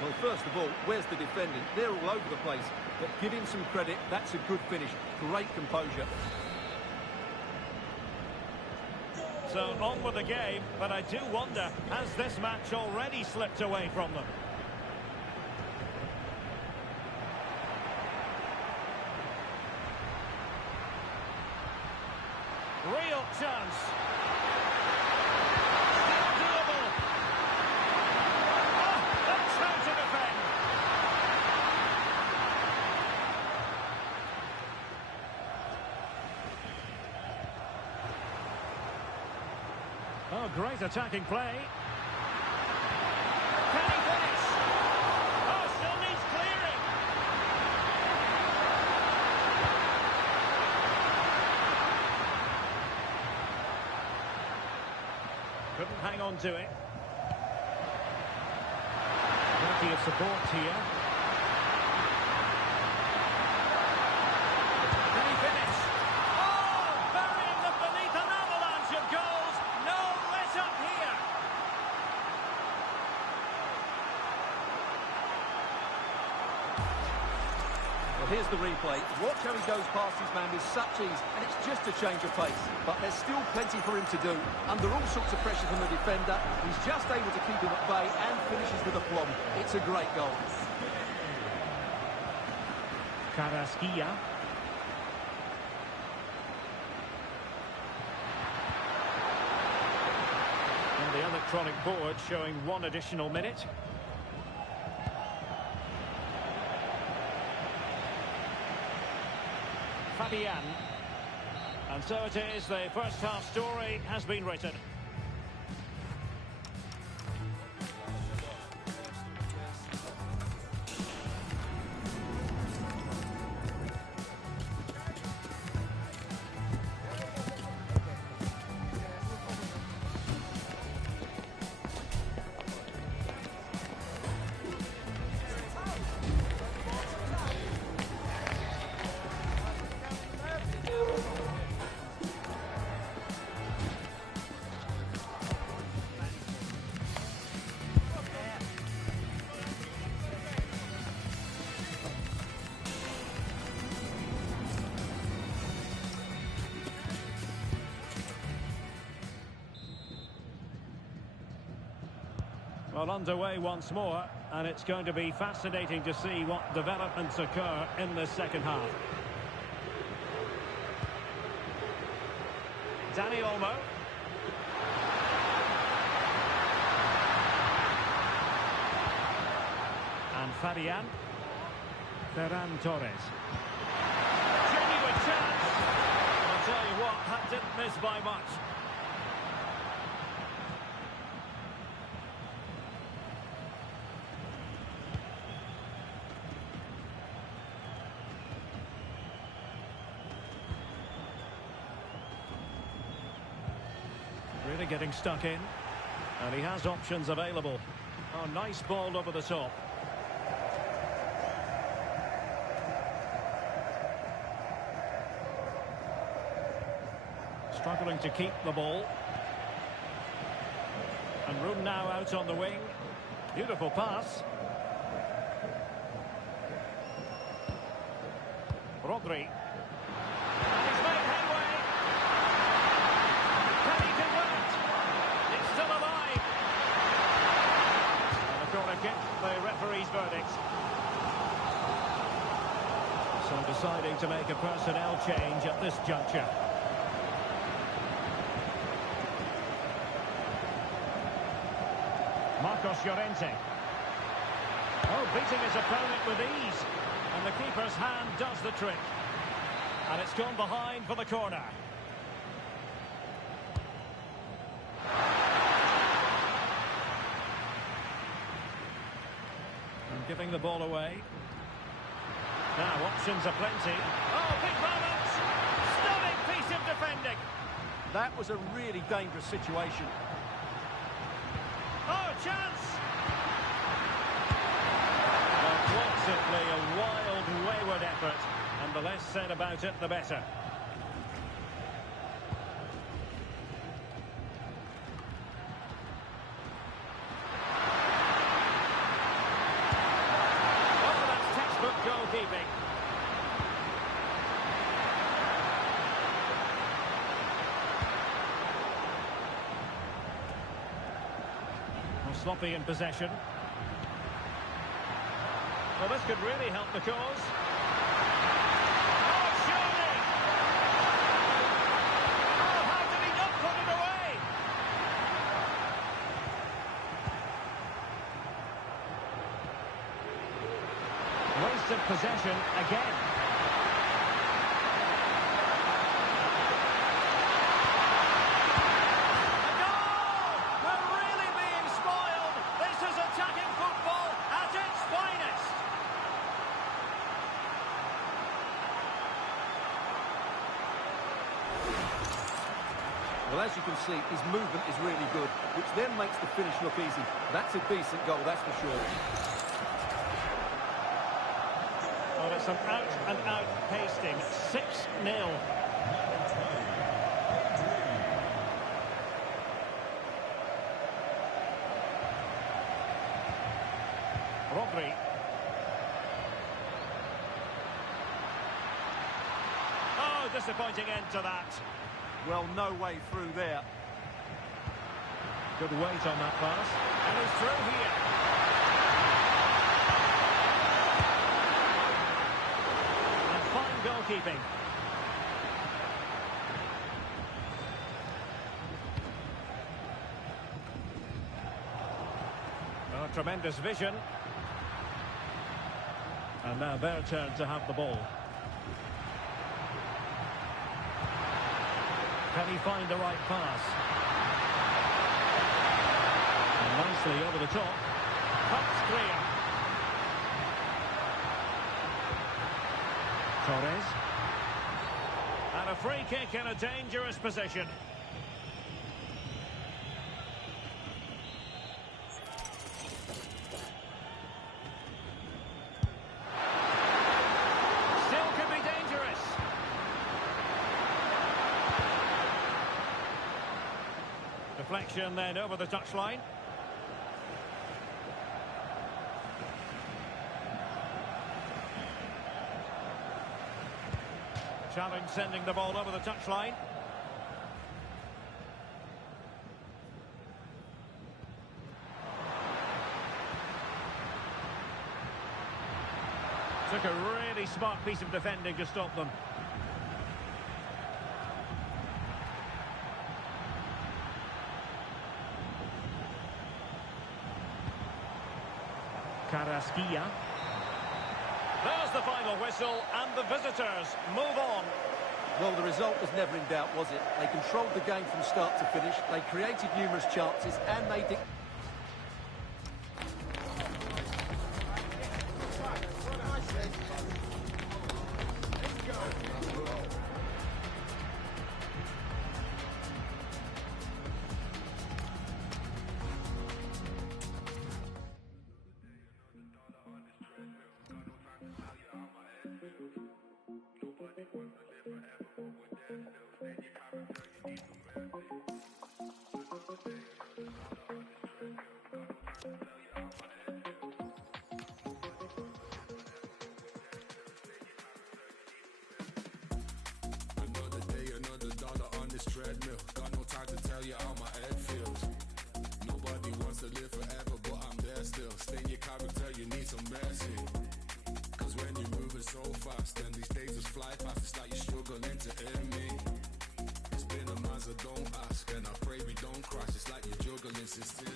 Well, first of all, where's the defending? They're all over the place. But give him some credit, that's a good finish. Great composure. So on with the game, but I do wonder, has this match already slipped away from them? Real chance. Still doable. Oh, that's how to defend. Oh, great attacking play. Can he finish? Oh, still needs clearing. Couldn't hang on to it. Plenty of support here. Can he finish? Oh, burying them beneath an avalanche of goals. No let up here. Well, here's the replay. Watch how he goes past his man with such ease, and it's just a change of pace. But there's still plenty for him to do. Under all sorts of pressure from the defender, he's just able to keep him at bay and finishes with aplomb. It's a great goal. Carrasquilla. And the electronic board showing 1 additional minute. Fabian. And so it is, the first half story has been written. Well, underway once more, and it's going to be fascinating to see what developments occur in the second half. Dani Olmo. And Fabian. Ferran Torres. Genuine chance. I'll tell you what, that didn't miss by much. Really getting stuck in. And he has options available. Oh, nice ball over the top. Struggling to keep the ball. And room now out on the wing. Beautiful pass. Rodri. And he's made headway. Can he convert? It's still alive. And a corner kick, the referee's verdict. So deciding to make a personnel change at this juncture. Marcos Llorente. Oh, beating his opponent with ease. And the keeper's hand does the trick. And it's gone behind for the corner. And giving the ball away. Now, options are plenty. Oh, big moment! Stunning piece of defending. That was a really dangerous situation. Oh, chance! Well, possibly a wild, wayward effort, and the less said about it, the better. Oh, that's textbook goalkeeping. Sloppy in possession. Well, this could really help the cause. Oh, surely! Oh, how did he not put it away? Wasted possession again. Well, as you can see, his movement is really good, which then makes the finish look easy. That's a decent goal, that's for sure. Well, it's an out-and-out pasting. 6-0. Rodri. Oh, disappointing end to that. Well, no way through there. Good weight on that pass. And he's through here. And fine goalkeeping. tremendous vision. And now their turn to have the ball. Can he find the right pass? And nicely over the top. Cuts clear. Torres. And a free kick in a dangerous position. Still could be dangerous. Deflection then over the touchline. Challenge sending the ball over the touchline. Took a really smart piece of defending to stop them. Carrasquilla. There's the final whistle, and the visitors move on. Well, the result was never in doubt, was it? They controlled the game from start to finish. They created numerous chances, and they did. Treadmill. Got no time to tell you how my head feels. Nobody wants to live forever, but I'm there still. Stay in your character, you need some mercy. Cause when you're moving so fast, and these days just fly past, it's like you're struggling to hit me. It's been a month, so don't ask, and I pray we don't crash. It's like you're juggling sincerely.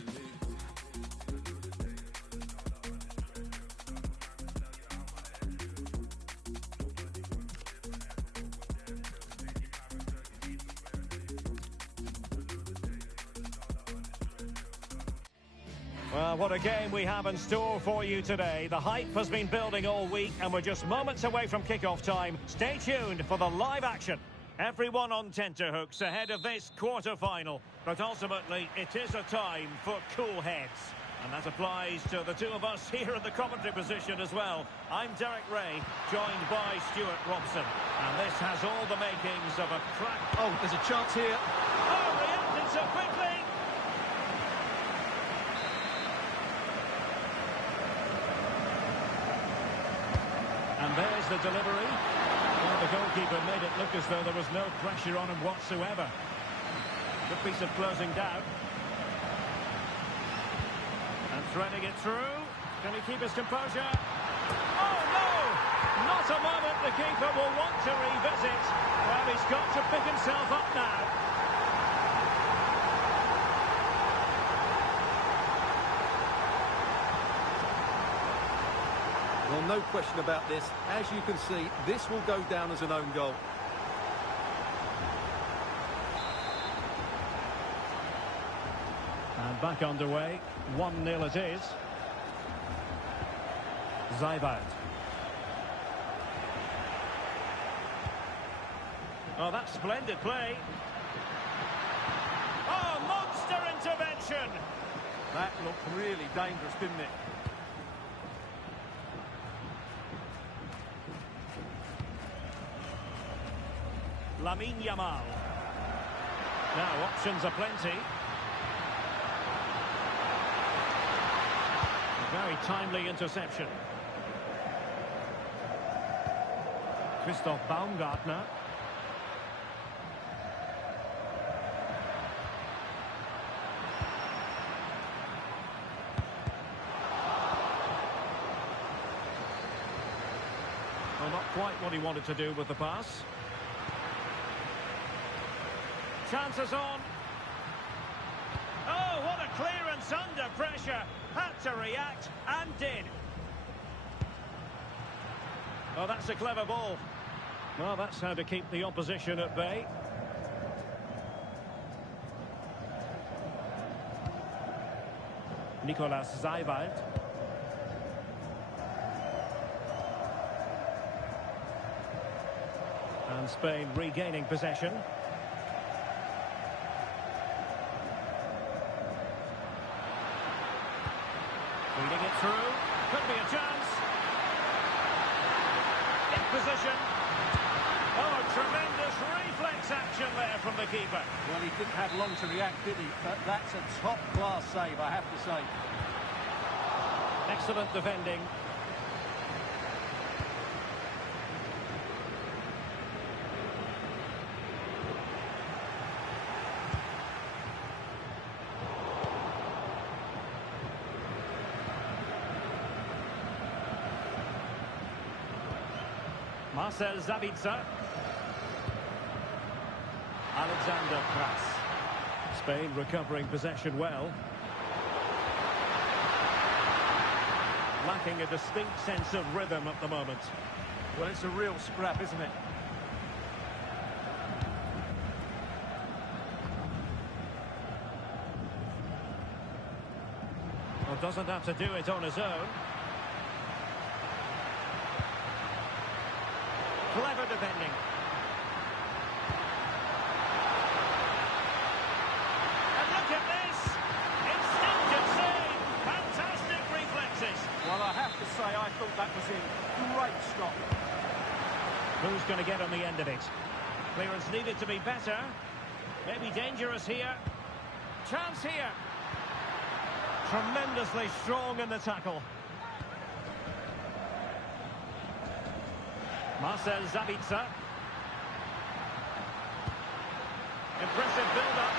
Well, what a game we have in store for you today. The hype has been building all week, and we're just moments away from kickoff time. Stay tuned for the live action. Everyone on tenterhooks ahead of this quarter-final. But ultimately, it is a time for cool heads. And that applies to the two of us here in the commentary position as well. I'm Derek Ray, joined by Stuart Robson. And this has all the makings of a crack. Oh, there's a chance here. Oh, reacted so quickly! And there's the delivery. Well, the goalkeeper made it look as though there was no pressure on him whatsoever. Good piece of closing down. And threading it through. Can he keep his composure? Oh, no! Not a moment the keeper will want to revisit. Well, he's got to pick himself up now. Well, no question about this. As you can see, this will go down as an own goal. And back underway. 1-0 it is. Zaybout. Oh, that's splendid play. Oh, monster intervention! That looked really dangerous, didn't it? Lamine Yamal. Now, options are plenty. A very timely interception. Christoph Baumgartner. Well, not quite what he wanted to do with the pass. Chances on. Oh, what a clearance under pressure. Had to react and did. Oh, that's a clever ball. Well, that's how to keep the opposition at bay. Nicolas Zaiwald. And Spain regaining possession. Feeding it through. Could be a chance. In position. Oh, tremendous reflex action there from the keeper. Well, he didn't have long to react, did he? But that's a top-class save, I have to say. Excellent defending. Marcel Sabitzer. Alexander Kras. Spain recovering possession well. Lacking a distinct sense of rhythm at the moment. Well, it's a real scrap, isn't it? Well, doesn't have to do it on his own. Clever defending. And look at this! Instinctive save! Fantastic reflexes! Well, I have to say, I thought that was in. Great stop. Who's going to get on the end of it? Clearance needed to be better. Maybe dangerous here. Chance here. Tremendously strong in the tackle. Marcel Sabitzer. Impressive build-up.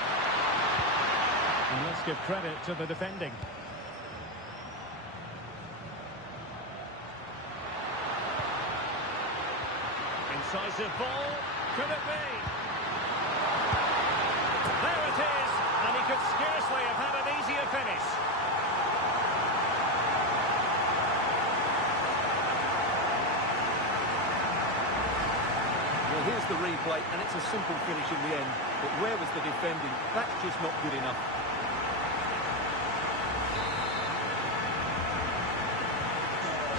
And let's give credit to the defending. Incisive ball. Could it be? There it is. And he could scarcely have had an easier finish. Well, here's the replay, and it's a simple finish in the end. But where was the defending? That's just not good enough.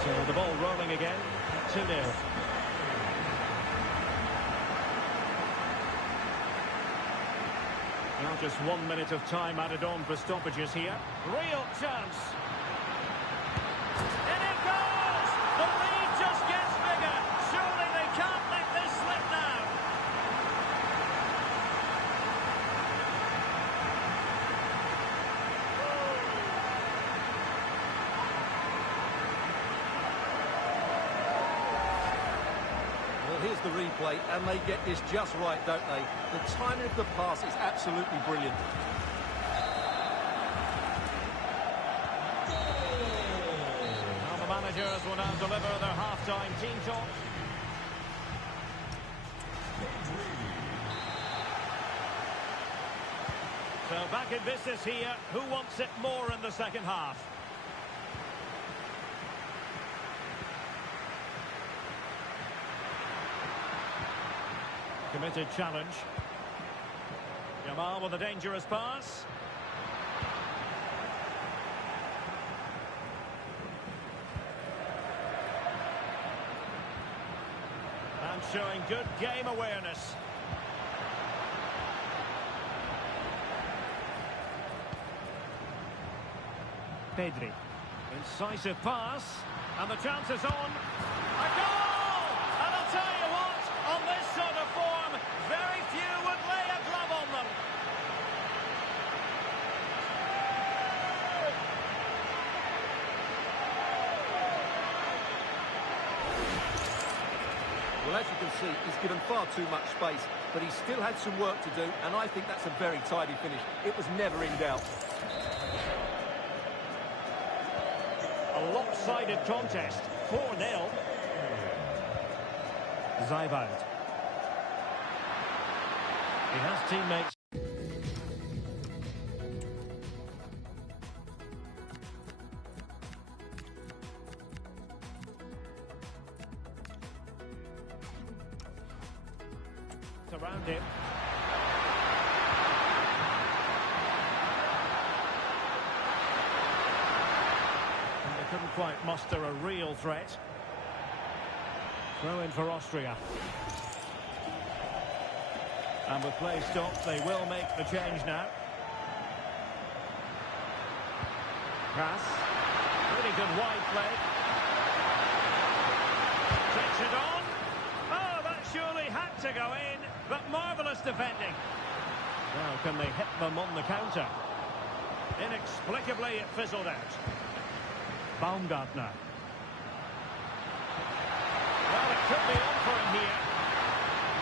So the ball rolling again. 2-0. Now just 1 minute of time added on for stoppages here. Real chance. And it goes! The lead just gets bigger. Surely they can't let this slip now. Well, here's the replay, and they get this just right, don't they? The timing of the pass is absolutely brilliant. Now the managers will now deliver their half-time team talk. So back in business here. Who wants it more in the second half? Committed challenge. Yamal with a dangerous pass. And showing good game awareness. Pedri. Incisive pass. And the chance is on. A goal! And I'll tell you what, on this sort of form, very few would lay a glove on them. Well, as you can see, he's given far too much space, but he still had some work to do, and I think that's a very tidy finish. It was never in doubt. A lopsided contest, 4-0. Zaiwald. He has teammates. around him. And they couldn't quite muster a real threat. Throw in for Austria. And with play stopped, they will make the change now. Pass. Really good wide play. Takes it on. Oh, that surely had to go in, but marvellous defending. Now, can they hit them on the counter? Inexplicably, it fizzled out. Baumgartner. Well, it could be on for him here.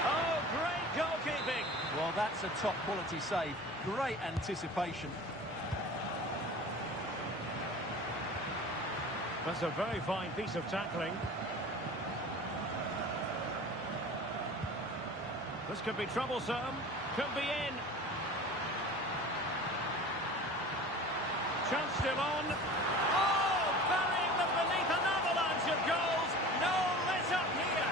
Oh, great goalkeeping. Well, that's a top-quality save. Great anticipation. That's a very fine piece of tackling. This could be troublesome. Could be in. Chance still on. Oh, burying them beneath an avalanche of goals. No let up here.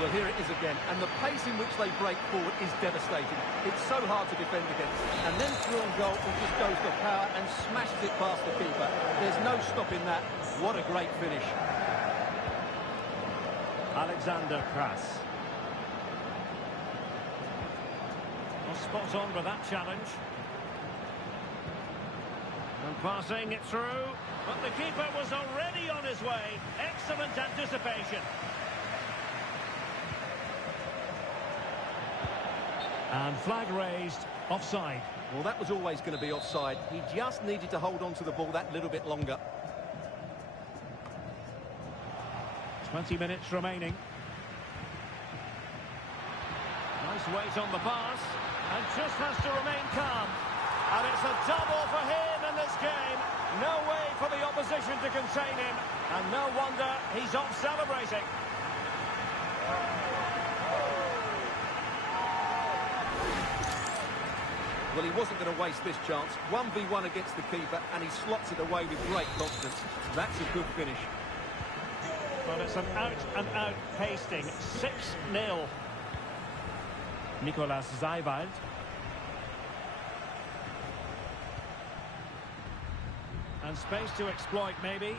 Well, here it is again, and the pace in which they break forward is devastating. It's so hard to defend against. And then through on goal, he just goes for power and smashes it past the keeper. There's no stopping that. What a great finish. Alexander Kras. Well, spot on with that challenge. And passing it through, but the keeper was already on his way. Excellent anticipation. And flag raised, offside. Well, that was always going to be offside. He just needed to hold on to the ball that little bit longer. 20 minutes remaining. Nice weight on the pass. And just has to remain calm. And it's a double for him in this game. No way for the opposition to contain him. And no wonder he's off celebrating. Well, he wasn't going to waste this chance. 1v1 against the keeper, and he slots it away with great confidence. That's a good finish. Well, it's an out-and-out pasting. 6-0. Nicolas Zeiwald. And space to exploit, maybe.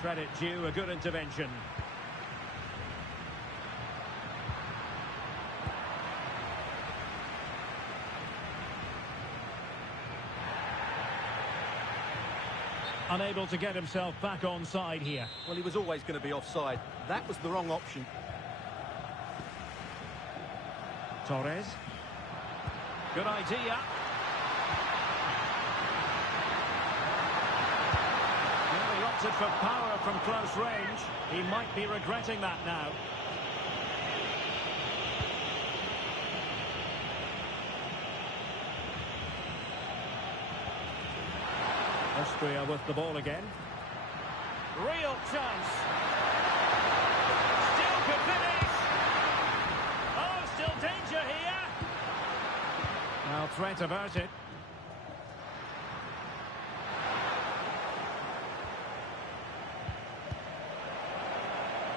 Credit due, a good intervention. Unable to get himself back on side here. Well, he was always going to be offside. That was the wrong option. Torres. Good idea. Opted for power from close range. He might be regretting that now. Austria with the ball again. Real chance. Still could finish. Oh, still danger here. Now threat averted.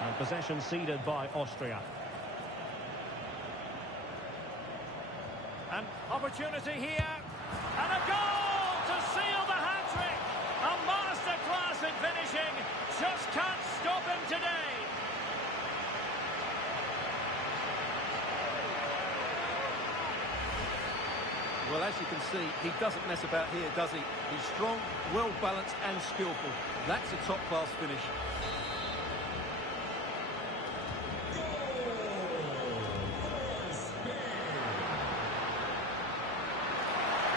And possession ceded by Austria. An opportunity here. And a goal to seal the hat-trick. A masterclass in finishing. Just can't stop him today. Well, as you can see, he doesn't mess about here, does he? He's strong, well-balanced and skillful. That's a top-class finish.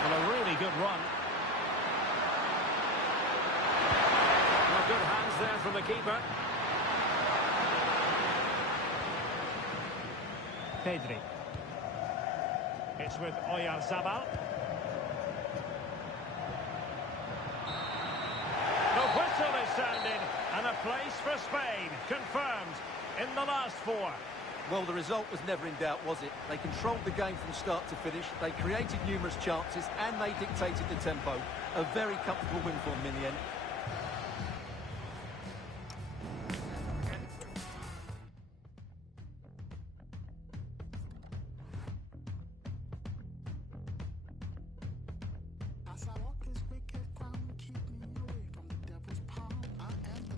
Well, a really good run. Well, good hands there from the keeper. Pedri. It's with Oyarzabal. The whistle is sounded, and a place for Spain confirmed in the last four. Well, the result was never in doubt, was it? They controlled the game from start to finish, they created numerous chances, and they dictated the tempo. A very comfortable win for them in the end. As I walk this wicked ground, keep me away from the devil's palm. I am the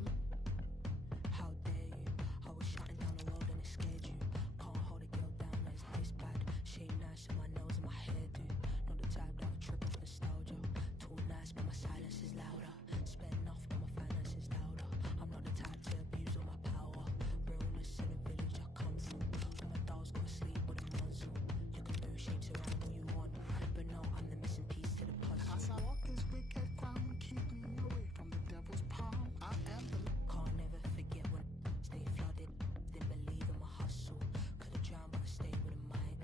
How dare you? I was shutting down the world and it scared you. Can't hold a girl down, it's this bad. She ain't nice with my nose and my hairdo. Not the type that trip off nostalgia. Too nice, but my silence is louder. Spend off, but my finances louder. I'm not the type to abuse all my power. Realness in the village I come from. All my dogs go to sleep with a muzzle. You can do shapes around all you want, but no, I'm the missing piece to the puzzle. As I walk this wicked ground, keep me away from the devil's palm. I am the Can't never forget when stay flooded. Didn't believe in my hustle. Could've drowned, but I stayed with a mic.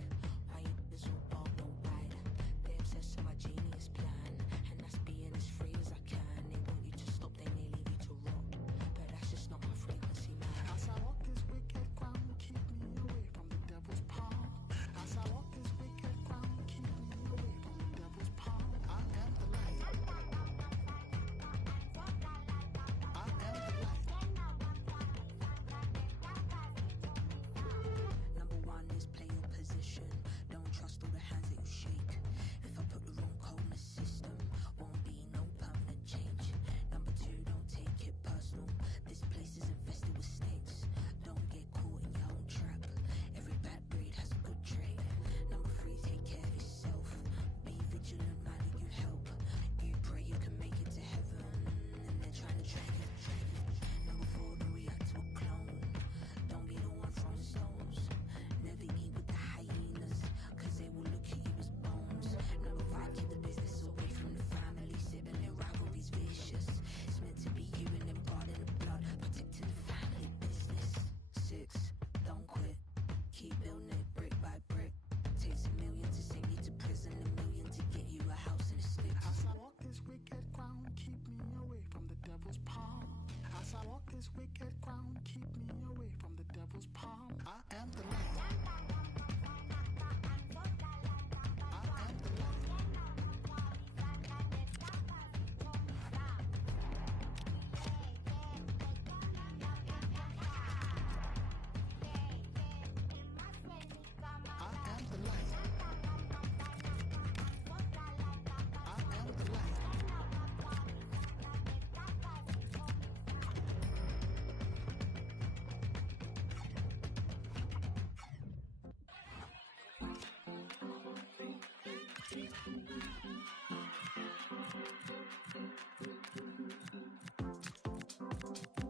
Why you this all dog no ride? They obsessed with my genius plan, and that's being as free as I can. They want you to stop, then they leave you to rot. But that's just not my frequency, man. As I walk this wicked ground, keep me away from the devil's palm. As I walk this wicked ground, keep me away from the devil's palm. I am the light. I am the light. Number one is play your position. Don't trust all the hands that you shake. If I put the wrong code in the system, won't be no permanent change. Number two, don't take it personal. This place is infested with snakes. Don't get caught in your own trap. Every bad breed has a good trait. Number three, take care of yourself. Be vigilant, man, that you help. You pray you can make it to heaven, and they're trying to track it. Number four, don't react to a clone. Don't be the one throwing stones. Never eat with the hyenas, cause they will look at you as bones. Number five, keep the business away from the family. Sibling rivalry's vicious. It's meant to be you and them guarding the blood, protecting the family business. Six, don't quit. Keep building it brick by brick. Takes $1 million to send you to prison, $1 million to get you a house in the sticks. As I walk this wicked ground, keep me away from the devil's palm. As I walk this wicked ground, keep me away from the devil's palm. I am the light. I am the light. I am the light. I am the light.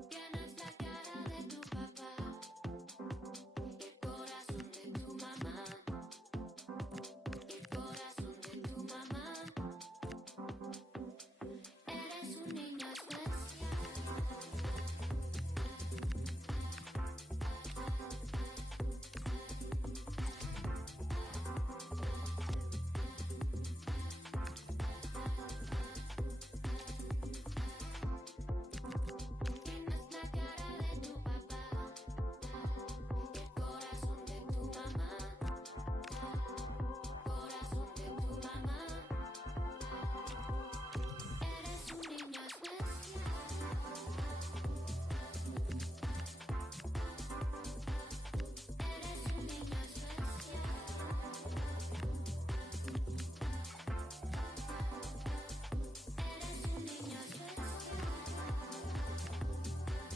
Tienes la cara de tu papá y el corazón de tu mamá. El corazón de tu mamá. Eres un niño especial. Tienes la cara de tu papá y el corazón de tu mamá. Corazón de tu mamá. Eres un niño especial. Eres un niño especial. Eres un niño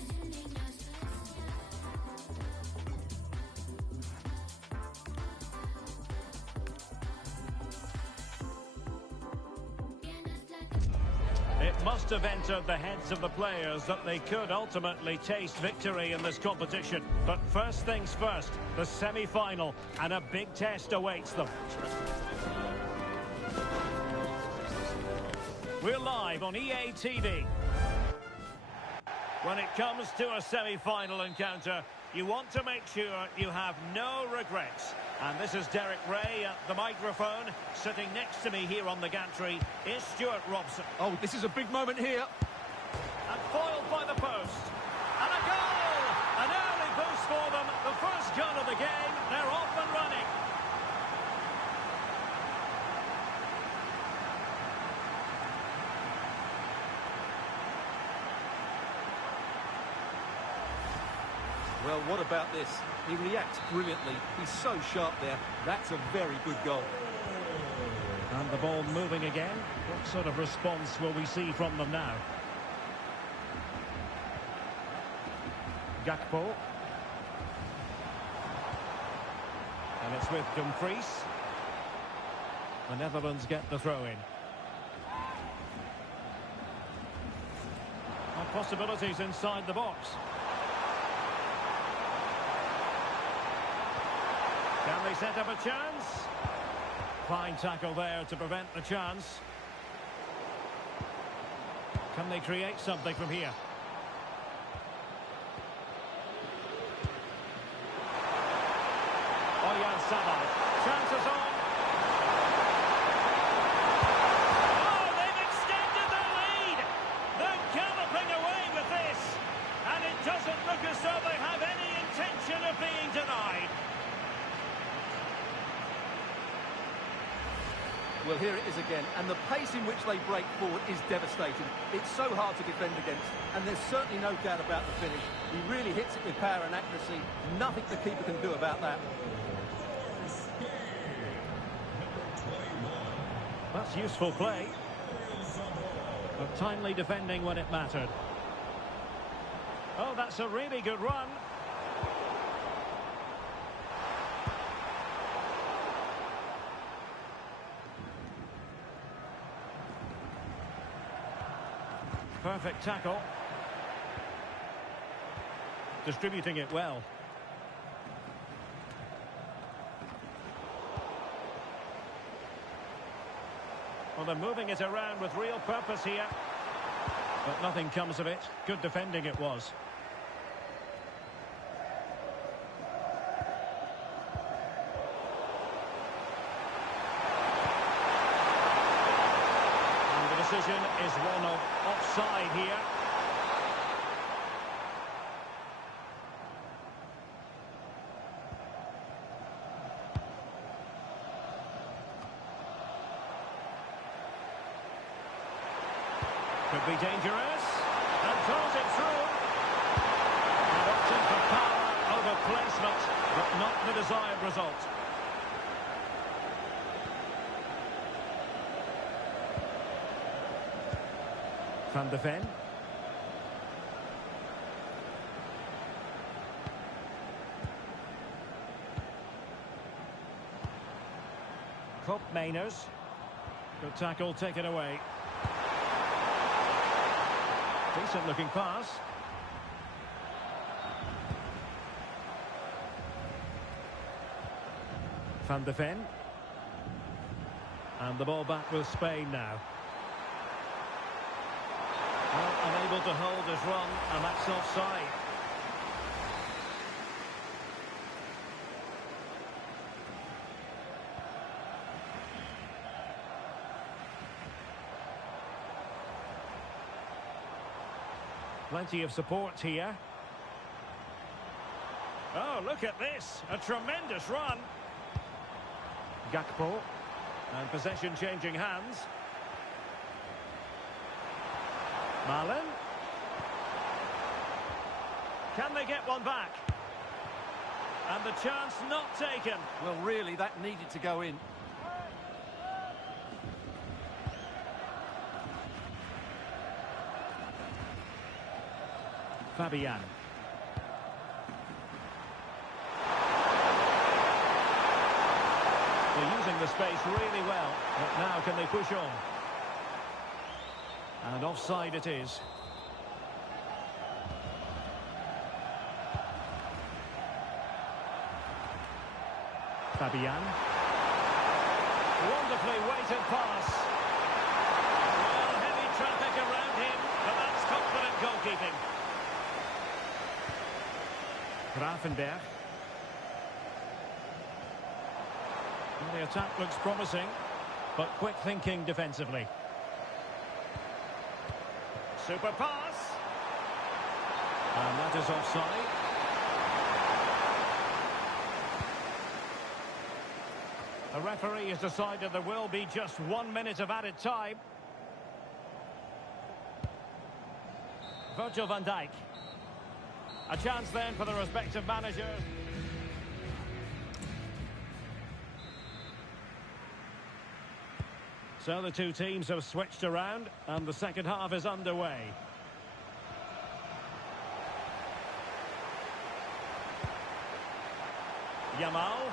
especial. Eres un niño especial. It must have entered the heads of the players that they could ultimately taste victory in this competition. But first things first, the semi-final, and a big test awaits them. We're live on EA TV. When it comes to a semi-final encounter, you want to make sure you have no regrets. And this is Derek Ray at the microphone. Sitting next to me here on the gantry is Stuart Robson. Oh, this is a big moment here. And foiled by the post. And a goal! An early boost for them. The first goal of the game. They're off and running. Well, what about this? He reacts brilliantly. He's so sharp there. That's a very good goal. And the ball moving again. What sort of response will we see from them now? Gakpo. And it's with Dumfries. The Netherlands get the throw-in. And possibilities inside the box. Can they set up a chance? Fine tackle there to prevent the chance. Can they create something from here? Sabah. Chances on. Oh, they've extended the lead. They're galloping away with this. And it doesn't look as though they have any intention of being denied. Well, here it is again, and the pace in which they break forward is devastating. It's so hard to defend against, and there's certainly no doubt about the finish. He really hits it with power and accuracy. Nothing the keeper can do about that. That's useful play. But timely defending when it mattered. Oh, that's a really good run. Perfect tackle. Distributing it well. Well, they're moving it around with real purpose here. But nothing comes of it. Good defending it was. And the decision is one of offside here. Could be dangerous, and throws it through. And opting for power over placement, but not the desired result. Van de Ven. Koopmeiners. Good tackle taken away. Decent looking pass. Van de Ven. And the ball back with Spain now. Well, unable to hold his run, and that's offside. Plenty of support here. Oh, look at this. A tremendous run. Gakpo. And possession changing hands. Malen. Can they get one back? And the chance not taken. Well, really, that needed to go in. Fabian. They're using the space really well, but now can they push on? And offside it is. Fabian. Wonderfully weighted pass. Well, heavy traffic around him, but that's confident goalkeeping. Gravenberg. Well, the attack looks promising, but quick thinking defensively. Super pass. And that is offside. The referee has decided there will be just 1 minute of added time. Virgil van Dijk. A chance then for the respective managers. So the two teams have switched around and the second half is underway. Yamal.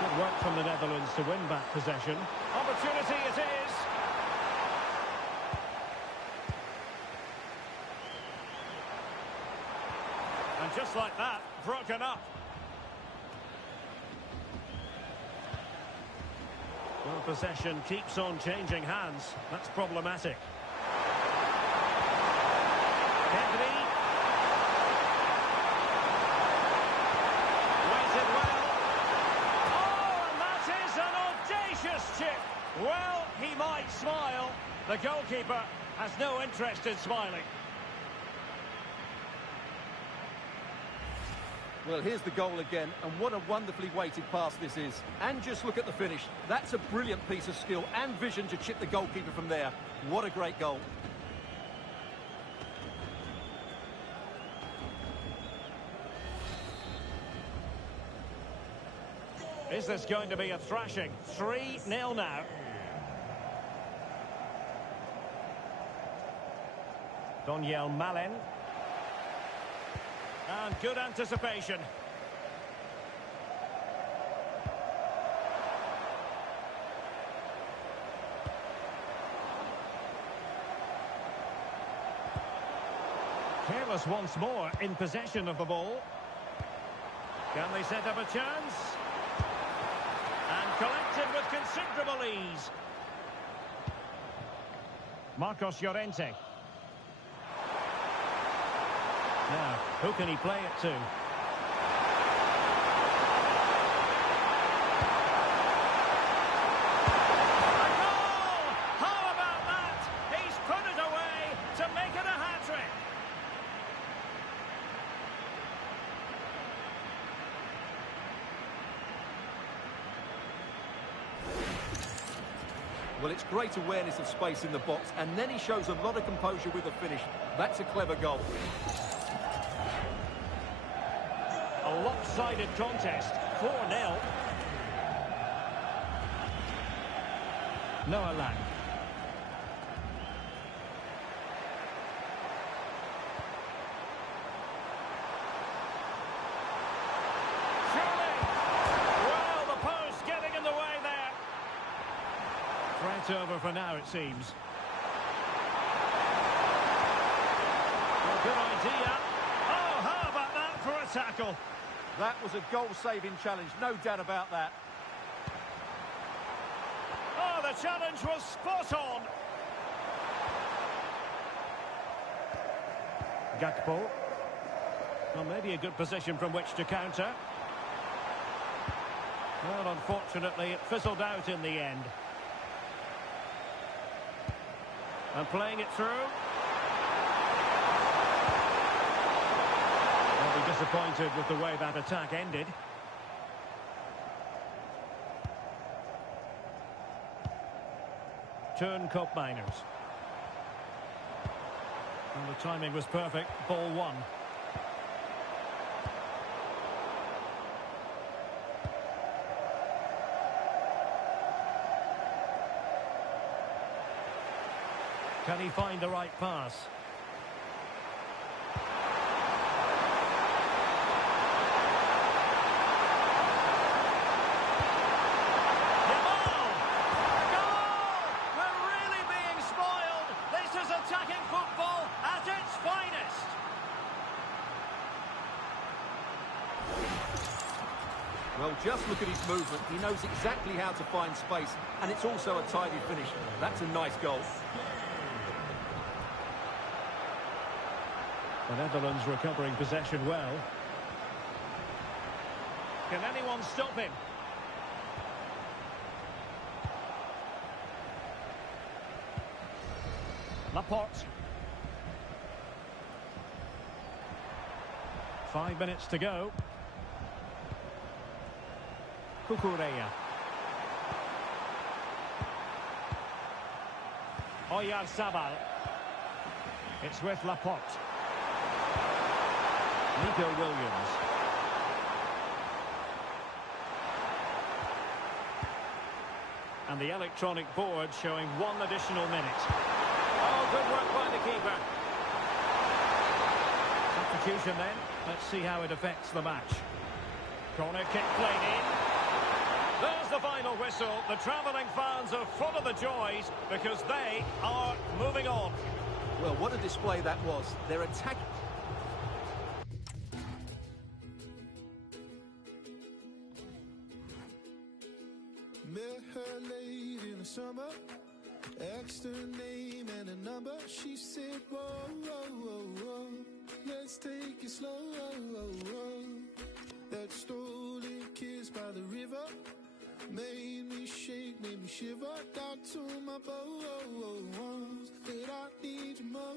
Good work from the Netherlands to win back possession. Opportunity it is. And just like that, broken up. Well, possession keeps on changing hands. That's problematic. Henry. Waited well. Oh, and that is an audacious chip. Well, he might smile. The goalkeeper has no interest in smiling. Well, here's the goal again, and what a wonderfully weighted pass this is. And just look at the finish. That's a brilliant piece of skill and vision to chip the goalkeeper from there. What a great goal. Is this going to be a thrashing? 3-0 now. Donyell Malen. And good anticipation. Careless once more in possession of the ball. Can they set up a chance? And collected with considerable ease. Marcos Llorente. Now, who can he play it to? A goal! How about that? He's put it away to make it a hat-trick. Well, it's great awareness of space in the box, and then he shows a lot of composure with the finish. That's a clever goal. A lopsided contest, 4-0. Noah Lang. Surely! Well, the post getting in the way there. Threat over for now, it seems. Well, good idea. Oh, how about that for a tackle? That was a goal-saving challenge, no doubt about that. Oh, the challenge was spot on. Gakpo. Well, maybe a good position from which to counter. Well, unfortunately, it fizzled out in the end. And playing it through. I'll be disappointed with the way that attack ended. Turn Koopmeiners. And the timing was perfect. Ball one. Can he find the right pass? Attacking football at its finest. Well, just look at his movement. He knows exactly how to find space, and it's also a tidy finish. That's a nice goal. The Netherlands recovering possession well. Can anyone stop him? Laporte. 5 minutes to go. Cucurella. Oyarzabal. It's with Laporte. Nico Williams. And the electronic board showing 1 additional minute. Oh, good work by the keeper. Substitution then. Let's see how it affects the match. Corner kick played in. There's the final whistle. The travelling fans are full of the joys because they are moving on. Well, what a display that was. Their attack... Met her late in the summer, asked her name and a number. She said, whoa, whoa, whoa, whoa, let's take it slow. That stolen kiss by the river made me shake, made me shiver. Down to my bones that I need you more.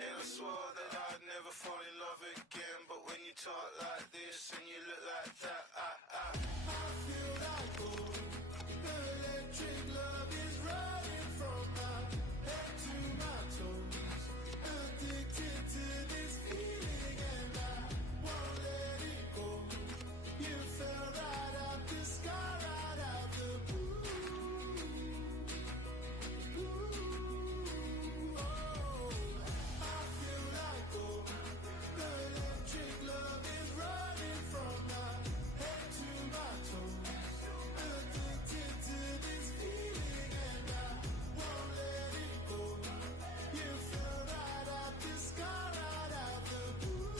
And I swore that I'd never fall in love again. But when you talk like this and you look like that, I feel like electric love is running from my head to my toes. Addicted to this feeling and I won't let it go. You fell right out the sky, right out the blue. I feel like electric love is running from my head to my toes. Addicted to this feeling and I won't let it go. You fell right out the sky, right out the blue.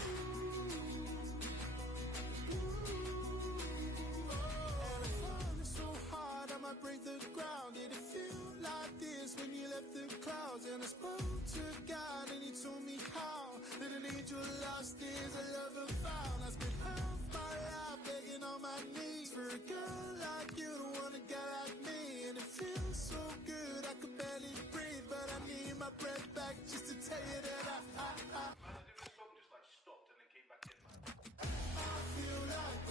And I'm falling so hard I might break the ground. Did it feel like this when you left the clouds? And I spoke to God and he told me how that an angel lost is a lover found. I spent half my life begging on my knees for a girl like you to want a guy like me. And it feels so good I could barely breathe, but I need my breath back just to tell you that I feel like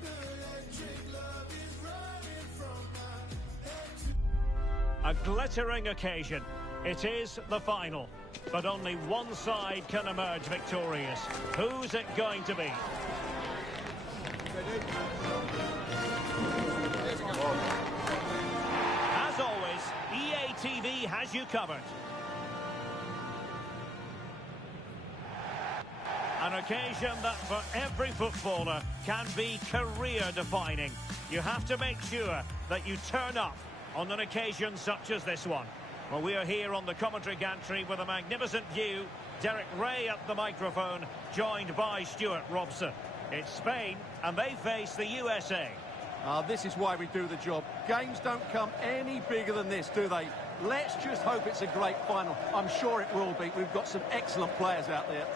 electric love is running from my head to A glittering occasion. It is the final. But only one side can emerge victorious. Who's it going to be? As always, EA TV has you covered. An occasion that for every footballer can be career-defining. You have to make sure that you turn up on an occasion such as this one. Well, we are here on the commentary gantry with a magnificent view. Derek Ray at the microphone, joined by Stuart Robson. It's Spain, and they face the USA. This is why we do the job. Games don't come any bigger than this, do they? Let's just hope it's a great final. I'm sure it will be. We've got some excellent players out there.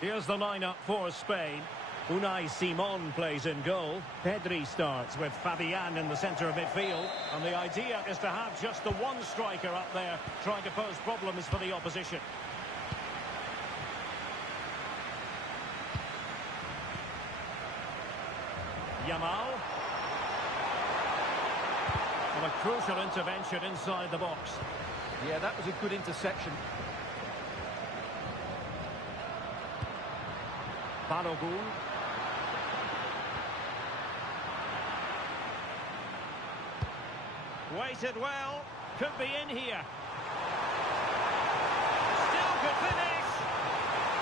Here's the lineup for Spain. Unai Simon plays in goal. Pedri starts with Fabian in the centre of midfield. And the idea is to have just the one striker up there trying to pose problems for the opposition. Yamal. And a crucial intervention inside the box. Yeah, that was a good interception. Balogun. Waited well. Could be in here. to finish.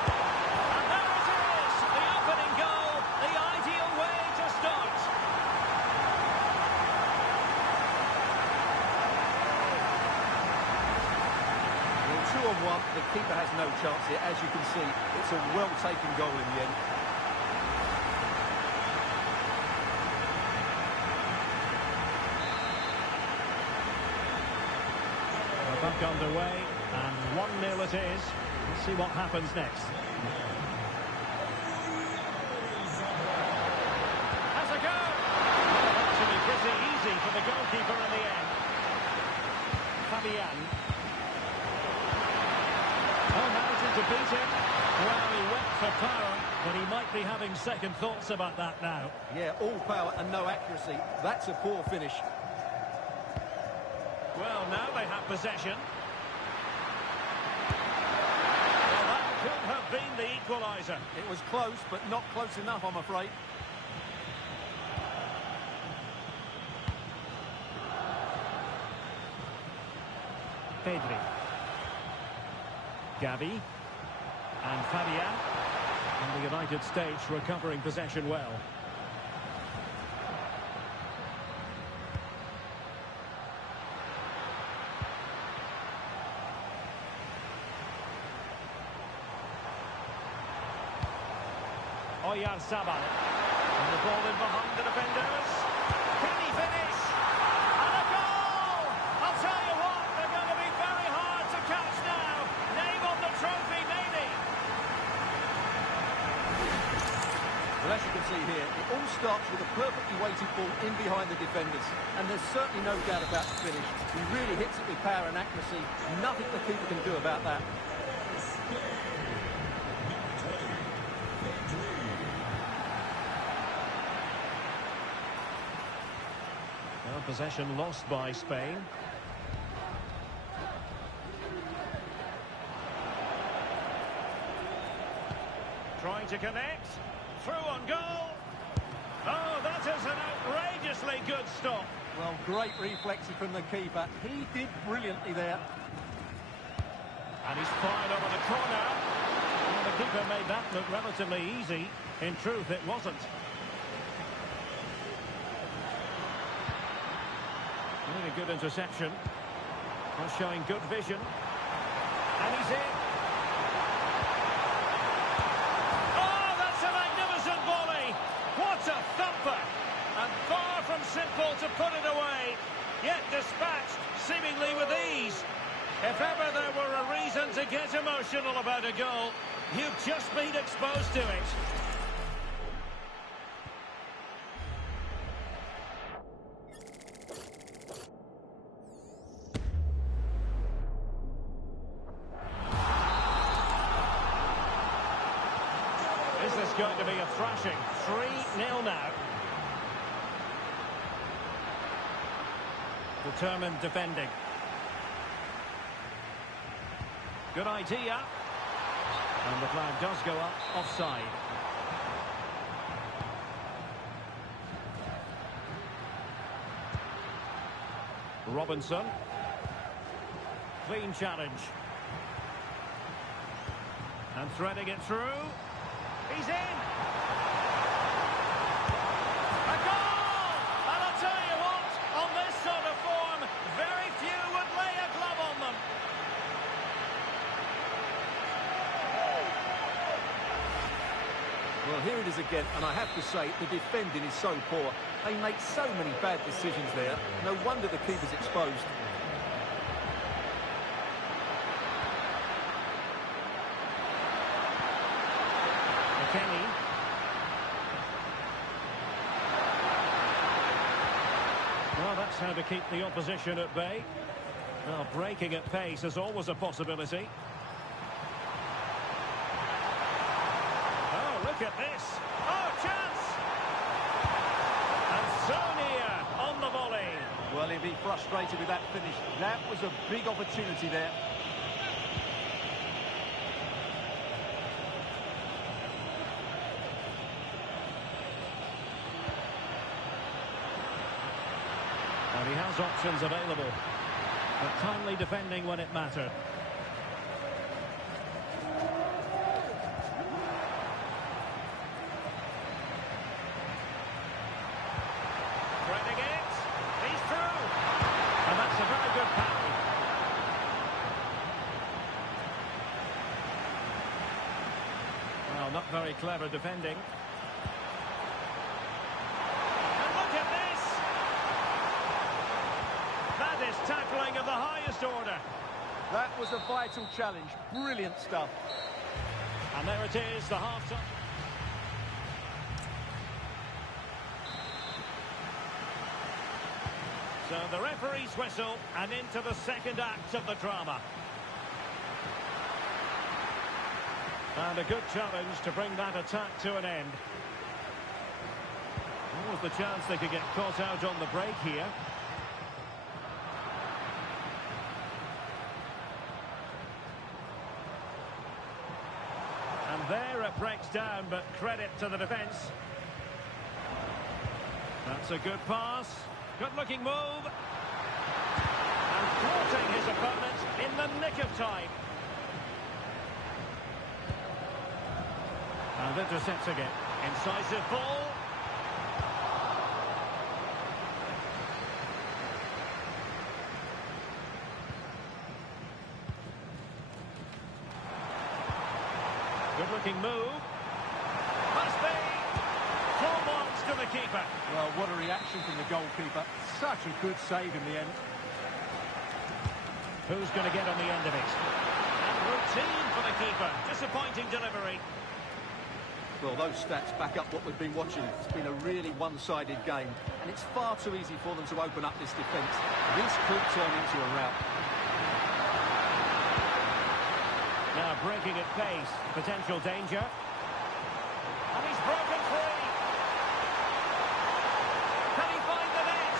And there it is, the opening goal, the ideal way to start. Well, 2-on-1, the keeper has no chance here. As you can see, it's a well-taken goal in the end. We're back underway, and 1-0 it is. Let's see what happens next. Has a go! Actually pretty easy for the goalkeeper in the end. Fabian. Oh, managing to beat him. Well, he went for power, but he might be having second thoughts about that now. Yeah, all power and no accuracy. That's a poor finish. Well, now they have possession. Well, that could have been the equaliser. It was close, but not close enough, I'm afraid. Pedri. Gavi. And Fabian. And the United States recovering possession well. Oyarzabal. And the ball in behind the defenders. Can he finish? And a goal! I'll tell you what, they're going to be very hard to catch now. Name on the trophy, maybe. Well, as you can see here, it all starts with a perfectly weighted ball in behind the defenders. And there's certainly no doubt about the finish. He really hits it with power and accuracy. Nothing the keeper can do about that. Well, possession lost by Spain. Trying to connect. Through on goal. Oh, that is an outrageously good stop. Well, great reflexes from the keeper. He did brilliantly there. And he's fired over the corner. Well, the keeper made that look relatively easy. In truth, it wasn't. Really good interception. Well, showing good vision. And he's in. Oh, that's a magnificent volley. What a thumper. And far from simple to put it away. Yet dispatched, seemingly with ease. If ever there were a reason to get emotional about a goal, you've just been exposed to it. Is this going to be a thrashing? 3-0 now. Determined defending. Good idea. And the flag does go up offside. Robinson. Clean challenge. And threading it through. He's in! A goal! And I'll tell you what, on this sort of form, very few would lay a glove on them. Well, here it is again, and I have to say, the defending is so poor. They make so many bad decisions there. No wonder the keeper's exposed. Kenny. Well, that's how to keep the opposition at bay. Well, breaking at pace is always a possibility. Oh, look at this. Oh, chance! And so near on the volley. Well, he'll be frustrated with that finish. That was a big opportunity there. And he has options available, but timely defending when it mattered. Very clever defending. And look at this! That is tackling of the highest order. That was a vital challenge. Brilliant stuff. And there it is, the half-time. So the referee's whistle, and into the second act of the drama. And a good challenge to bring that attack to an end. What was the chance they could get caught out on the break here? And there it breaks down, but credit to the defence. That's a good pass. Good-looking move. And thwarting his opponent in the nick of time. And intercepting it. Incisive ball. Good-looking move. Must be. Full marks to the keeper. Well, what a reaction from the goalkeeper. Such a good save in the end. Who's going to get on the end of it? And routine for the keeper. Disappointing delivery. Well, those stats back up what we've been watching. It's been a really one-sided game, and it's far too easy for them to open up this defence. This could turn into a rout. Now breaking at pace. Potential danger. And he's broken free. Can he find the net?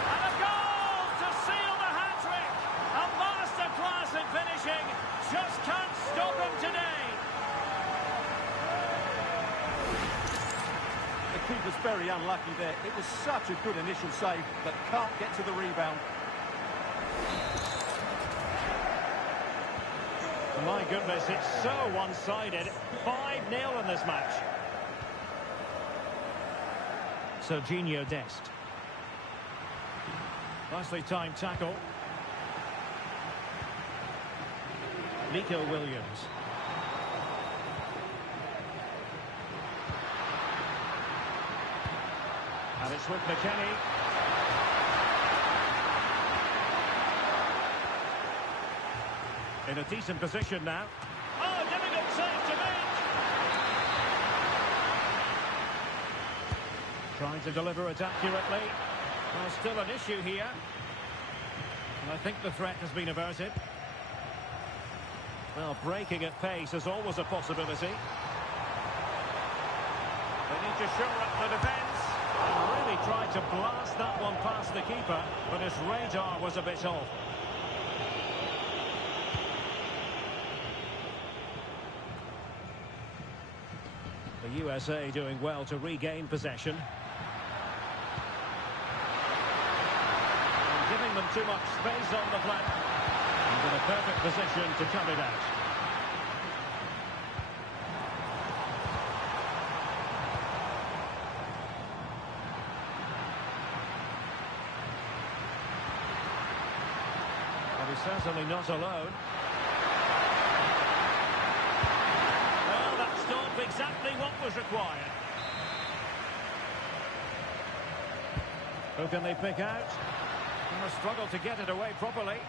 And a goal to seal the hat-trick. A masterclass in finishing. Just can't stop him today. The keeper's very unlucky there. It was such a good initial save, but can't get to the rebound. My goodness, it's so one-sided. 5-0 in this match. Serginho Dest. Nicely timed tackle. Nico Williams. And it's with McKennie. In a decent position now. Oh, difficult save to make! Trying to deliver it accurately. Well, still an issue here. And I think the threat has been averted. Well, breaking at pace is always a possibility. They need to shore up the defence. And really tried to blast that one past the keeper, but his radar was a bit off. The USA doing well to regain possession. And giving them too much space on the flank. And in a perfect position to cut it out. But he's certainly not alone. Exactly what was required. Who can they pick out? And a struggle to get it away properly.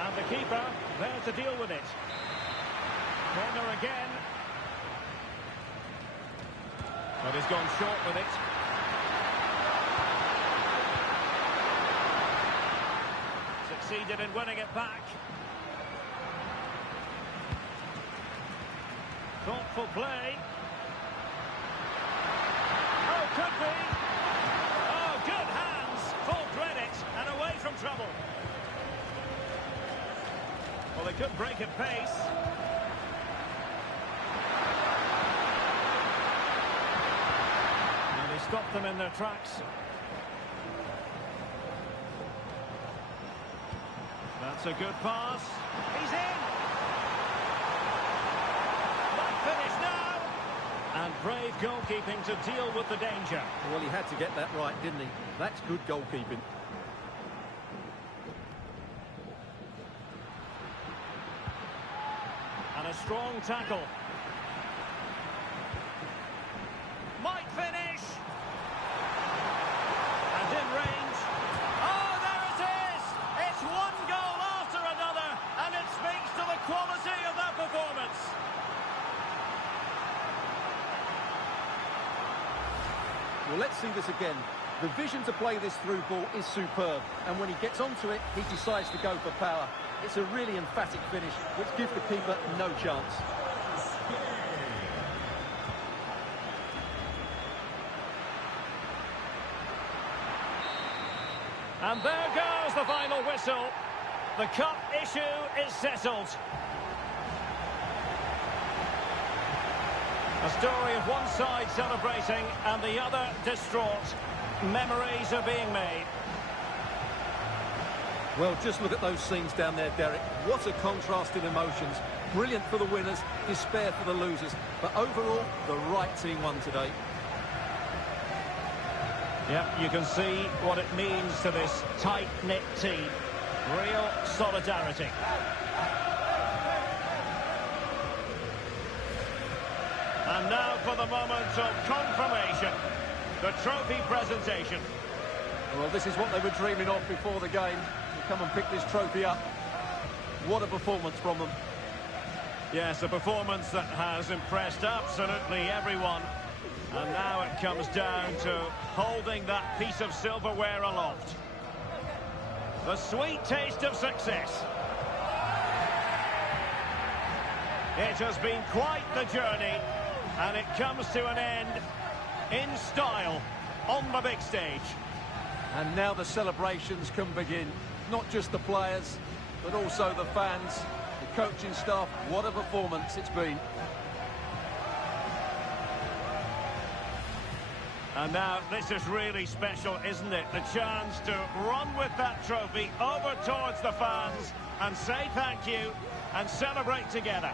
And the keeper there to deal with it. Corner again. But he's gone short with it. Succeeded in winning it back. Thoughtful play. Oh, could be. Oh, good hands. Full credit and away from trouble. Well, they could break at pace. And he stopped them in their tracks. That's a good pass. He's in. Finish now. And brave goalkeeping to deal with the danger. Well, he had to get that right, didn't he? That's good goalkeeping. And a strong tackle. Might finish. And in range. Oh, there it is! It's one goal after another, and it speaks to the quality of that performance. Well, let's see this again. The vision to play this through ball is superb, and when he gets onto it, he decides to go for power. It's a really emphatic finish, which gives the keeper no chance. And there goes the final whistle. The cup issue is settled. A story of one side celebrating and the other distraught. Memories are being made. Well, just look at those scenes down there, Derek. What a contrast in emotions. Brilliant for the winners, despair for the losers. But overall, the right team won today. Yeah, you can see what it means to this tight-knit team. Real solidarity. And now for the moment of confirmation. The trophy presentation. Well, this is what they were dreaming of before the game. To come and pick this trophy up. What a performance from them. Yes, a performance that has impressed absolutely everyone. And now it comes down to holding that piece of silverware aloft. The sweet taste of success. It has been quite the journey, and it comes to an end in style on the big stage. And now the celebrations can begin. Not just the players, but also the fans, the coaching staff. What a performance it's been. And now this is really special, isn't it? The chance to run with that trophy over towards the fans and say thank you and celebrate together.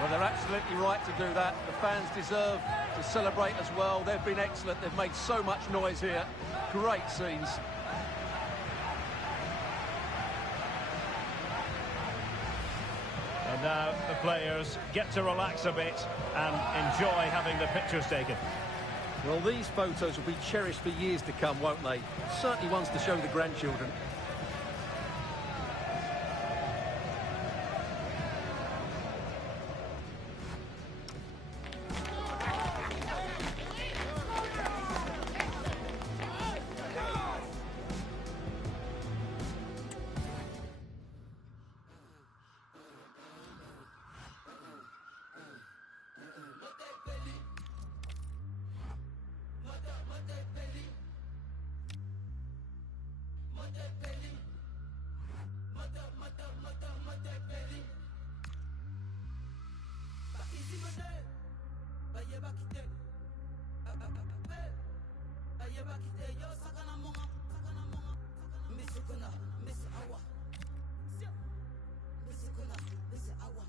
Well, they're absolutely right to do that. The fans deserve to celebrate as well. They've been excellent. They've made so much noise here. Great scenes. And now the players get to relax a bit and enjoy having the pictures taken. Well, these photos will be cherished for years to come, won't they? Certainly ones to show the grandchildren. Miss Awa.